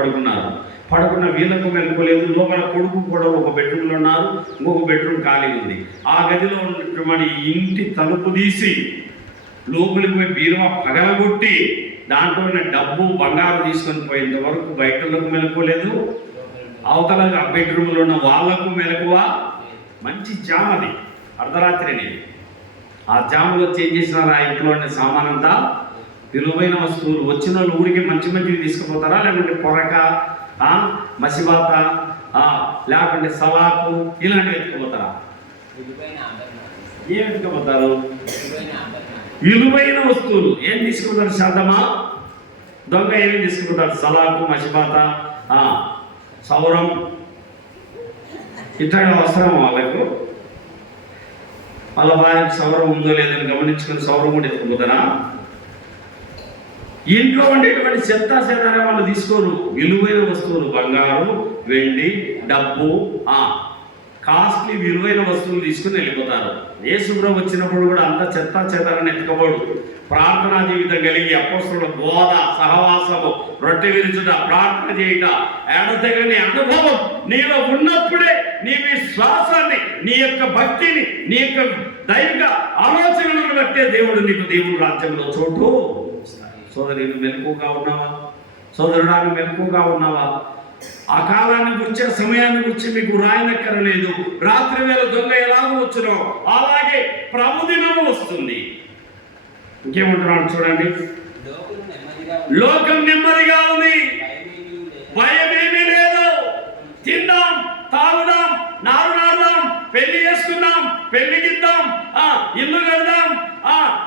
పడుకున్న వీళ్ళకు మెలుకోలేదు. లోపల కొడుకు కూడా ఒక బెడ్రూమ్లో ఉన్నారు, ఇంకొక బెడ్రూమ్ ఖాళీ ఉంది. ఆ గదిలో ఉన్నటువంటి ఇంటి తలుపు తీసి లోపలికి పోయి బీరువా పగలగొట్టి దాంట్లో ఉన్న డబ్బు బంగారు తీసుకొని పోయేంత వరకు బయటలకు మెలుకోలేదు, అవతల ఆ బెడ్రూమ్లో ఉన్న వాళ్ళకు మెలకువ. మంచి జామ్ అది, అర్ధరాత్రిని. ఆ జాములో చేంజ్ చేసిన ఆ ఇంట్లో ఉండే సామానంతా విలువైన వస్తువులు. వచ్చిన వాళ్ళు ఊరికి మంచి మంచివి తీసుకుపోతారా, లేకుంటే పొరక, మసిబాత, లేకుంటే సలాకు ఇలాంటివి ఎత్తుకుపోతారా? ఏం ఎత్తుకుపోతారు? విలువైన వస్తువులు. ఏం తీసుకుంటారు? శాంతమా దొంగ ఏమి తీసుకుంటారు? సలాకు, మసిబాత, సౌరం, ఇట్లా అవసరం వాళ్ళకు. వాళ్ళ భార్యకు సౌరం ఉందో లేదని గమనించుకుని సౌరం కూడా ఎత్తుకుపోతారా? ఇంట్లో ఉండేటువంటి చెత్త చెదారా వాళ్ళు తీసుకోరు. విలువైన వస్తువులు, బంగారు, వెండి, డబ్బు, కాస్ట్లీ విలువైన వస్తువులు తీసుకుని వెళ్ళిపోతారు. యేసుప్రభు వచ్చినప్పుడు కూడా అంత చెత్త చెదారాన్ని ఎత్తుకోబడు. ప్రార్థనా జీవితం కలిగి అపోస్తలుల బోధ, సహవాసము, రొట్టె విరుచుట, ప్రార్థన చేయుట, ఎడతెగని అనుభవం నీలో ఉన్నప్పుడే నీ విశ్వాసాన్ని, నీ యొక్క భక్తిని, నీ యొక్క దైవిక ఆలోచనలను బట్టే దేవుడు రాజ్యంలో చోటు. సోదరి మెలకుగా ఉన్నావా? సోదరుడాన్ని మెలకుగా ఉన్నావా? ఆ కాలాన్ని గురించి, సమయాన్ని గురించి మీకు రాయనక్కరలేదు. రాత్రి వేళ దొంగ ఎలాగో వచ్చునో అలాగే ప్రభుదినము వస్తుంది. ఇంకేమంటున్నాడు చూడండి. లోకం నెమ్మదిగా ఉంది, భయమేమీ లేదు. తిందాం, తాగుదాం, నాడుదాం, పెళ్లి చేసుకుందాం, పెళ్లికిద్దాం, ఇల్లు కడదాం,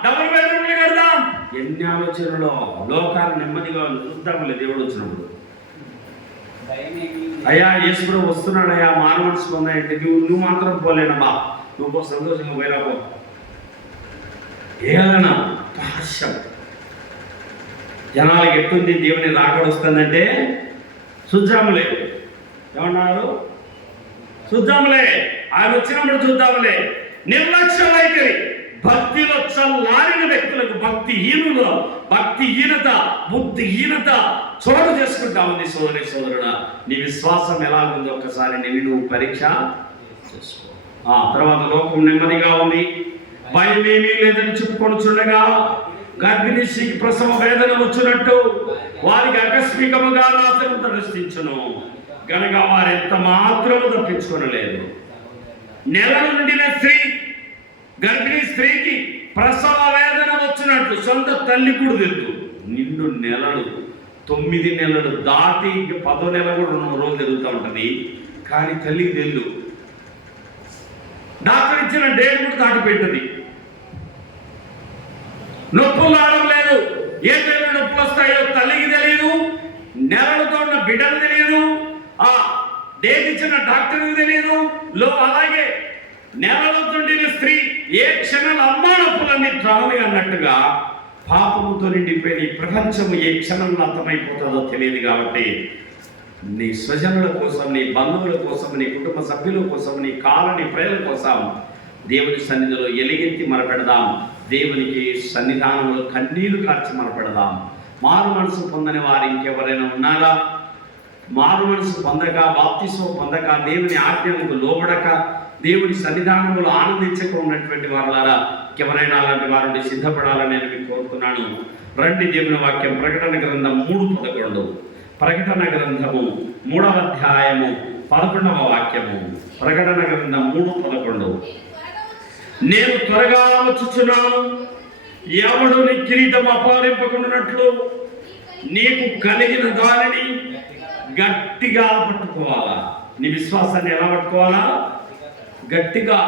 డబుల్ బెడ్రూమ్లు కడదాం. ఎన్ని ఆలోచనలో లోకాలు నెమ్మదిగా చూద్దాంలే దేవుడు వచ్చినప్పుడు. అయ్యా యేసుప్రభు వస్తున్నాడయ్యా, మానవ మనసు ఉందంటే నువ్వు మాత్రం పోలేనమ్మా, నువ్వు సంతోషంగా పోయినాపో. ఏదైనా పాశ్యం జనాలకి ఎట్టుంది దేవుని రాకడ వస్తుందంటే చూద్దాములే. ఏమన్నారు? చూద్దాములే, ఆయన వచ్చినప్పుడు చూద్దాములే. నిర్లక్ష్య వైఖరి, భక్తిలో చల్లారిన వ్యక్తులకు భక్తిహీనత, బుద్ధిహీనత చోటు చేసుకుంటా ఉంది. సోదరుడా, నీ విశ్వాసం ఎలాగుందో ఒక్కసారి నువ్వు పరీక్ష చేసుకో. తర్వాత లోకం నెమ్మదిగా ఉంది, భయమేమీ లేదని చెప్పుకొని చూడగా గర్భిణీ స్త్రీకి ప్రసవ వేదన వచ్చినట్టు వారికి ఆకస్మికముగా నాశనం దర్శించును గనక వారు ఎంత మాత్రము తప్పించుకొనలేదు. నెల నుండిన స్త్రీ, గర్భిణీ స్త్రీకి ప్రసవ వేదన వచ్చినట్లు సొంత తల్లి కూడా తెలుసు. నిండు నెలలు, 9 నెలలు దాటి 10వ నెల కూడా 2 రోజులు జరుగుతూ ఉంటుంది. కానీ తల్లికి తెలుసు. డాక్టర్ ఇచ్చిన డేట్ కూడా దాటిపెట్టింది. నొప్పులు రావడం లేదు. ఏ టైంలో నొప్పులు వస్తాయో తల్లికి తెలియదు, నెలలతో ఉన్న బిడ్డకు తెలియదు, డేట్ ఇచ్చిన డాక్టర్కి తెలియదు. అలాగే నెలలతో స్త్రీ ఏ క్షణాలు అమ్మా నొప్పులన్నీ ట్రావెల్ అన్నట్టుగా పాపముతో నిండిపోయిన ఈ ప్రపంచము ఏ క్షణంలో అంతమైపోతుందో తెలియదు. కాబట్టి నీ స్వజనుల కోసం, నీ బంధువుల కోసం, నీ కుటుంబ సభ్యుల కోసం, నీ కాలనీ ప్రజల కోసం దేవుని సన్నిధిలో ఎలుగెత్తి మరపెడదాం. దేవునికి సన్నిధానంలో కన్నీరు కార్చి మరపెడదాం. మారు మనసు పొందని వారు ఇంకెవరైనా ఉన్నారా? మారు మనసు పొందక, బాప్తిస్మం పొందక, దేవుని ఆజ్ఞలకు లోబడక, దేవుని సన్నిధానంలో ఆనందించక ఉన్నటువంటి వారులారా, ఎవరైనా అలాంటి వారిని సిద్ధపడాలని నేను మీకు కోరుతున్నాను. రండి, దేవుని వాక్యం ప్రకటన గ్రంథం 3:11. ప్రకటన గ్రంథము 3వ అధ్యాయము 11వ వాక్యము. ప్రకటన గ్రంథం 3:11. నేను త్వరగా వచ్చుచున్నాను, ఎవడు నీ కిరీటం అపహరింపకున్నట్లు నీకు కలిగిన దానిని గట్టిగా పట్టుకోవాలా. నీ విశ్వాసాన్ని ఎలా పట్టుకోవాలా? గట్టిగా.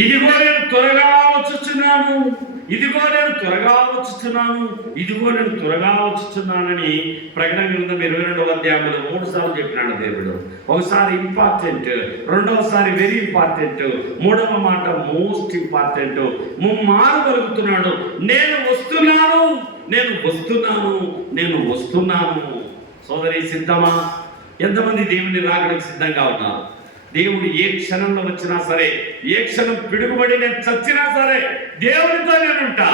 ఇదిగో నేను త్వరగా వచ్చుచున్నాను, ఇదిగో నేను త్వరగా వచ్చుచున్నాను, ఇదిగో నేను త్వరగా వచ్చుచున్నానని ప్రకటన గ్రంథం 22వ అధ్యాయంలో 3 సార్లు చెప్పినాడు దేవుడు. ఒకసారి ఇంపార్టెంట్, రెండవసారి వెరీ ఇంపార్టెంట్, మూడవ మాట మోస్ట్ ఇంపార్టెంట్. ముమ్మారు పలుకుతున్నాడు, నేను వస్తున్నాను, నేను వస్తున్నాను, నేను వస్తున్నాను. సోదరి సిద్ధమా? ఎంతమంది దేవుని రాకడానికి సిద్ధంగా ఉన్నారు? దేవుడు ఏ క్షణంలో వచ్చినా సరే, ఏ క్షణం పిడుగుబడి నేను చచ్చినా సరే దేవుడితో నేను ఉంటా.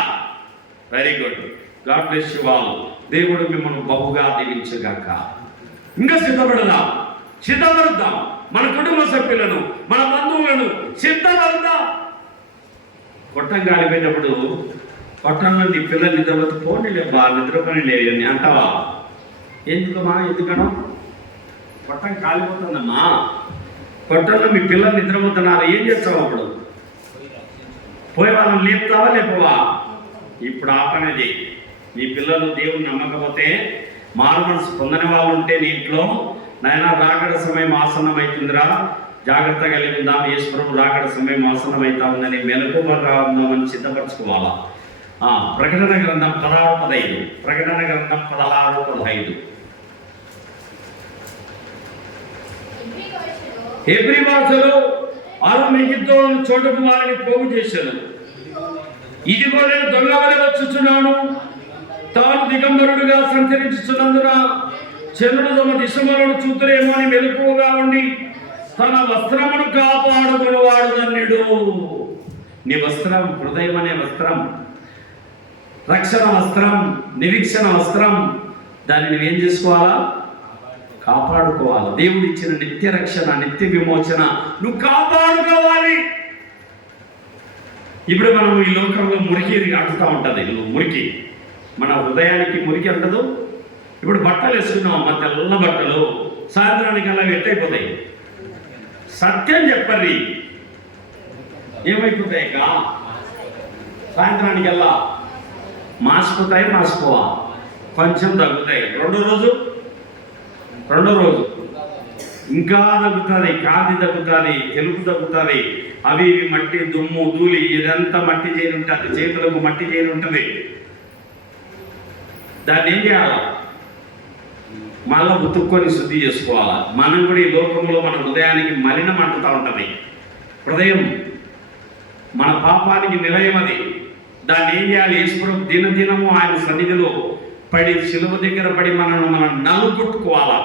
Very good. God bless you all. దేవుడు మిమ్మల్ని బహుగా దీవించుగాక. ఇంకా సిద్ధపడదాం మన కుటుంబ సభ్యులను, మన బంధువులను సిద్ధపడదాం. కొట్టం కాలిపోయినప్పుడు కొట్టంలో నీ పిల్లలు నిద్రపోతే పోనీ లేవా, నిద్రపోని లేవని అంటావా? ఎందుకనో కొట్టం కాలిపోతుందమ్మా, కొట్టంలో మీ పిల్లలు నిద్రపోతున్నారు, ఏం చేస్తావు? అప్పుడు పోయి వాళ్ళని లేపుతావా లేపవా? ఇప్పుడు ఆ పనేది. నీ పిల్లలు దేవుని నమ్మకపోతే, మారు మనసు పొందని వాళ్ళు ఉంటే నీ ఇంట్లో, నాయన రాకడ సమయం ఆసన్నం అవుతుందిరా, జాగ్రత్తగా కలిగి ఉందాం, యేసుప్రభు రాకడ సమయం ఆసన్నం అవుతా ఉందని మెలకువగా ఉందామని సిద్ధపరచుకోవాలా. ప్రకటన గ్రంథం 16:15. ప్రకటన గ్రంథం 16:15. హెబ్రీ భాషలో ఆరు మిగితో చోటుకు వారిని పోగు చేశాను. ఇదిగో నేను దొంగ వలె వచ్చుచున్నాను. తాను దిగంబరుడుగా సంచరించుచున్నందున చంద్రుడు తమ దిశములను చూతురేమో అని మెలకువగా ఉండి తన వస్త్రమును కాపాడుకునేవాడు ధన్యుడు. నీ వస్త్రం, హృదయం అనే వస్త్రం, రక్షణ వస్త్రం, నిరీక్షణ వస్త్రం, దాన్ని నువ్వేం చేసుకోవాలా? కాపాడుకోవాలి. దేవుడు ఇచ్చిన నిత్య రక్షణ, నిత్య విమోచన నువ్వు కాపాడుకోవాలి. ఇప్పుడు మనం ఈ లోకంలో మురికి అంటుతూ ఉంటుంది. మురికి మన హృదయానికి మురికి అంటదు. ఇప్పుడు బట్టలు వేసుకున్నాం, మా తెల్ల బట్టలు సాయంత్రానికి అలా ఎట్టయిపోతాయి. సత్యం చెప్పర్రి, ఏమైపోతాయి? సాయంత్రానికి వెళ్ళా మాసిపోతాయి, మాసిపోవా, కొంచెం తగ్గుతాయి. రెండో రోజు ఇంకా తగ్గుతుంది, కాంతి తగ్గుతుంది, తెలుపు తగ్గుతుంది. అవి మట్టి, దుమ్ము, ధూళి, ఇదంతా మట్టి చేరి ఉంటుంది, చేతులకు మట్టి చేరి ఉంటుంది. దాన్ని ఏం చేయాలా? మళ్ళా ఉతుక్కొని శుద్ధి చేసుకోవాలా. మనం కూడా ఈ లోకంలో మన హృదయానికి మలినం అంటుతూ ఉంటుంది. హృదయం మన పాపానికి నిలయం అది. దాన్ని ఏం చేయాలి? యేసుప్రభు దినదినము ఆయన సన్నిధిలో పడి, శిలువ దగ్గర పడి మనం నలుగుట్టుకోవాలా.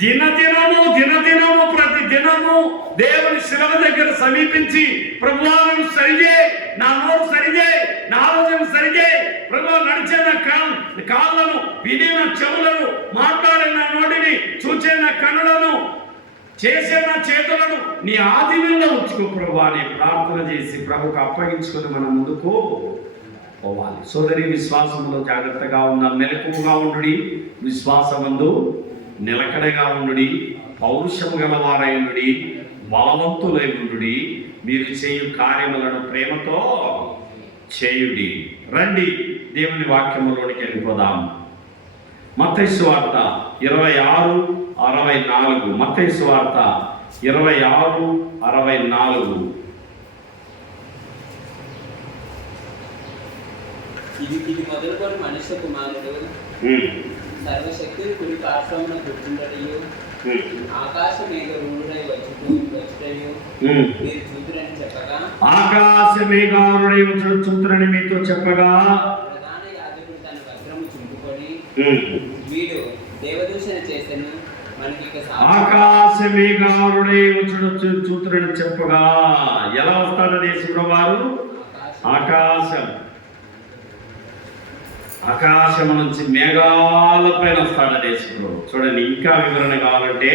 దినదినము ప్రతి దినము దేవుని శిలువ దగ్గర సమీపించి, ప్రభువాను సరిచేయి, నా నోరు సరిచేయి, నా ఆలోచన సరిచేయి, ప్రభు నడిచే నా కాళ్ళను, వినే నా చెవులను, మాట్లాడే నా నోటిని, చూచే నా కన్నులను, చేసే నా చేతులను నీ ఆధీనంలో ఉంచుకో ప్రభు అని ప్రార్థన చేసి ప్రభుకు అప్పగించుకొని మనం ముందుకు పోవాలి. సోదరి, విశ్వాసంలో జాగ్రత్తగా ఉందాం, మెలకువగా ఉండుడి, విశ్వాసమందు నిలకడగా ఉండుడి, పౌరుషము గలవారై ఉండుడి, బలవంతులై ఉండుడి, మీరు చేయు కార్యములను ప్రేమతో చేయుడి. రండి దేవుని వాక్యములోనికి వెళ్ళిపోదాం. మత్తయి సువార్త 26:64. మత్తయి సువార్త 26:64. ఇది మొదలుకొని మనుష్య కుమారుడు సర్వశక్తి కుడి పార్శ్వమున కూర్చుంటయు, ఆకాశ మేఘారూఢుడై వచ్చుటయు మీరు చూతురని చెప్పగా, ఆకాశ మేఘారూఢుడై వచ్చుచుంటురని మీతో చెప్పగా, ప్రధాన యాజకుడు తన వస్త్రము చింపుకొని వీడు దేవదూషణ చేసెను, మనకి ఆకాశ మేఘారూఢుడై వచ్చుచుంటురని చెప్పగా, ఎలా వస్తాడని యేసుప్రభు వారు? ఆకాశం నుంచి మేఘాలపైన వస్తాడని యేసుప్రభు. చూడండి, ఇంకా వివరణ కావాలంటే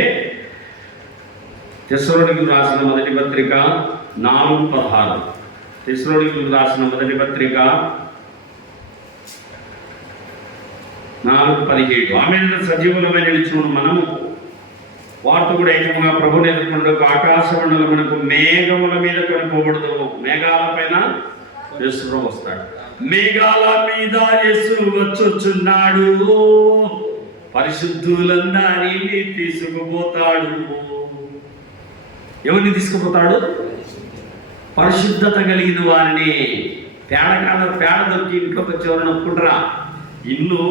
తెస్సలోనికీయులకు రాసిన మొదటి పత్రిక 4:16. తెస్సలోనికీయులకు రాసిన మొదటి పత్రిక 4:17. ఆమె సజీవులమైన నిలిచిన మనము వాటితో కూడా ఏకంగా ప్రభుని ఎదుర్కొంటూ ఆకాశ మండలమునకు మేఘముల మీద కొనిపోబడదు. మేఘాల పైన యేసుప్రభు వస్తాడు. మేఘాల మీద యేసు వచ్చుచున్నాడు, పరిశుద్ధులందరినీ తీసుకుపోతాడు. ఎవరిని తీసుకుపోతాడు? పరిశుద్ధత కలిగిన వారిని. పేడ దొరికి ఇంట్లోకి వచ్చి ఎవరైనా ఒప్పుకుంటారా? ఇల్లు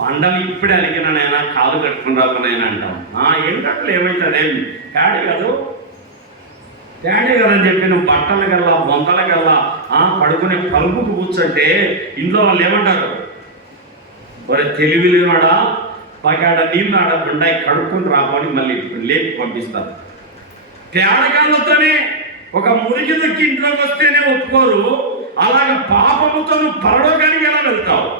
పండలు ఇప్పుడే అలిగిన నైనా కాలు కట్టుకుని రాకునైనా అంటాం. ఏంటంటే ఏమవుతుంది? పేడ కాదు కదని చెప్పి నువ్వు బట్టల కల్లా, బొందల కల్లా పడుకునే పలుపుకు కూర్చుంటే ఇంట్లో వాళ్ళు ఏమంటారు? మరి తెలివిలేనాడా, పగాడ నీళ్ళు ఆడకుండా కడుక్కొని రాకొని మళ్ళీ లేపి పంపిస్తారు. తేడగాళ్ళతోనే ఒక మురికి దుక్కి ఇంట్లోకి వస్తేనే ఒప్పుకోరు, అలాగే పాపముతో పరలోకానికి ఎలా వెళ్తావు?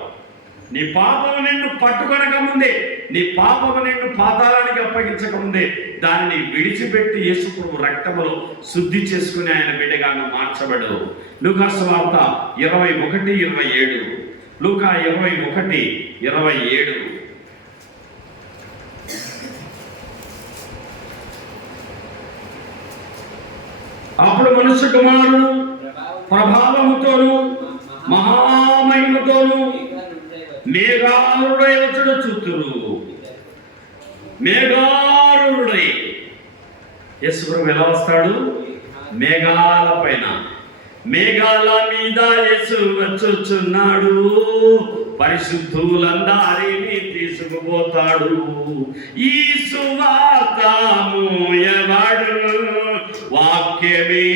నీ పాపము నిన్ను పట్టుకొనక ముందే, నీ పాపము నిన్ను పాతాళానికి అప్పగించక ముందే దానిని విడిచిపెట్టి యేసు ప్రభు రక్తములో శుద్ధి చేసుకుని ఆయన బిడ్డగా మార్చబడు. లూకా సువార్త 21:27. లూకా 21:27. అప్పుడు మనుష్య కుమారుడు ప్రభావముతోను మహామహిమతోను మేఘారుడై వచ్చుడు చూతురు. మేఘారుడై యేసు ప్రభు ఎలా వస్తాడు? మేఘాల పైన, మేఘాల మీద యేసు వచ్చుచున్నాడు, పరిశుద్ధులందరినీ తీసుకుపోతాడు. ఈ సువార్త మోయవాడు వాక్యమే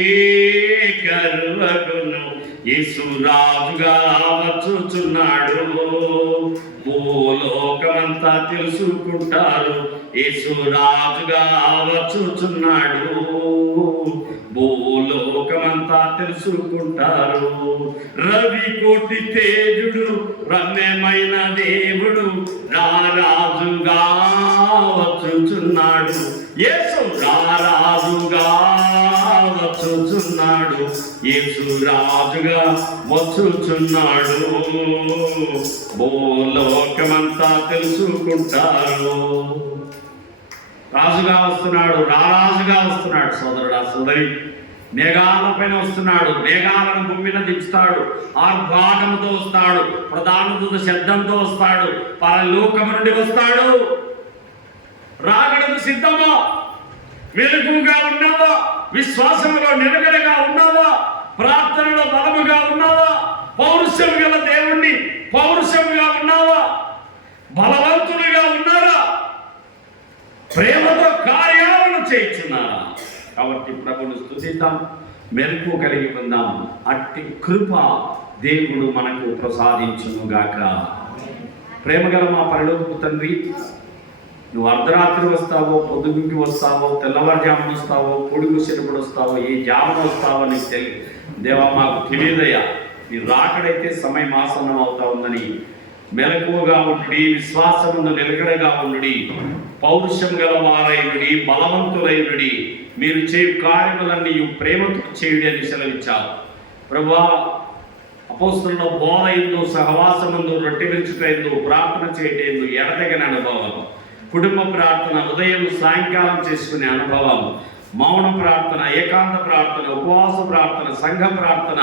కరువగును, యేసు రాజుగా వచ్చుచున్నాడు, భూలోకమంతా తెలుసుకుంటారు, యేసు రాజుగా వచ్చుచున్నాడు, భూలోకమంతా తెలుసుకుంటారు. రవి కోటి తేజుడు రమ్యమైన దేవుడు రారాజుగా వచ్చుచున్నాడు, యేసు రారాజుగా వచ్చుచున్నాడు, యేసు రాజుగా వచ్చుచున్నాడు, భూలోకమంతా తెలుసుకుంటారు. రాజుగా వస్తున్నాడు, రారాజుగా వస్తున్నాడు. సోదరుడా సోదరి, మేఘాల పైన వస్తున్నాడు, మేఘాలను భూమి మీద దించుతాడు, ఆర్భాటంతో వస్తాడు, ప్రధాన దూత శబ్దంతో వస్తాడు, పరలోకము నుండి వస్తాడు. రాకడకు సిద్ధమా? మెలకుగా ఉన్నావా? విశ్వాసములో నిలకడగా ఉన్నావా? ప్రార్థనలో బలముగా ఉన్నావా? పౌరుషం గల దేవుణ్ణి పౌరుషంగా ఉన్నావా? బలవంతునిగా ఉన్నారా? ప్రేమతో కార్యాలను చేయించున్నారా? కాబట్టి ప్రభువును స్తుతిద్దాం, మెలకు కలిగి ఉందాం. అట్టి కృప దేవుడు మనకు ప్రసాదించునుగాక. ప్రేమగల మా పరలోకపు తండ్రి, నువ్వు అర్ధరాత్రి వస్తావో, పొద్దుగుకి వస్తావో, తెల్లవారుజామున వస్తావో, పొడుగు చెరుపుడు వస్తావో, ఏ జామున వస్తావో నీకు తెలియదు దేవా, మాకు తెలియదయ్యా. నీ రాకడైతే సమయం ఆసన్నం అవుతా ఉందని మెలకువగా ఉండి, విశ్వాసముందు నిలకడగా ఉండి, పౌరుషం గల వారైనడి, బలవంతులైనడి, మీరు చేయు కార్యములన్నీ ప్రేమతో చేయుడి అని సెలవిచ్చారు. ప్రభువా, అపోస్తలుల బోధ ఎందు, సహవాసమందు, రొట్టె విరుచుటయందు, ప్రార్థన చేయటందు ఎడతెగని అనుభవం, కుటుంబ ప్రార్థన ఉదయం సాయంకాలం చేసుకునే అనుభవం, మౌన ప్రార్థన, ఏకాంత ప్రార్థన, ఉపవాస ప్రార్థన, సంఘ ప్రార్థన,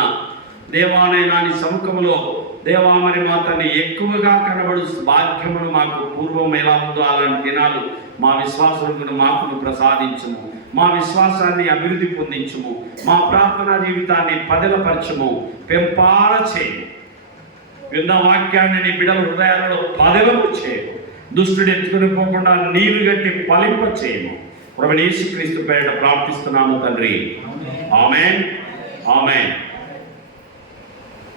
దేవాలయ సముఖములో దేవా మరి మా తన్ని ఎక్కువగా కనబడు భాగ్యమును మాకు పూర్వం ఎలా ఉందో అలాంటి దినాలు మా విశ్వాసులకు మాకును ప్రసాదించుము, మా విశ్వాసాన్ని అభివృద్ధి పొందించుము, మా ప్రార్థనా జీవితాన్ని పదిలపరచుము, పెంపాల చేయము. విన్న వాక్యాన్ని నీ బిడ్డల హృదయాలలో పదిలము చేయము, దుష్టుడు ఎత్తుకుని పోకుండా నీరు గట్టి ఫలింప చేయము. ప్రభువు యేసుక్రీస్తు పేరిట ప్రార్థిస్తున్నాము తండ్రి. ఆమేన్, ఆమేన్.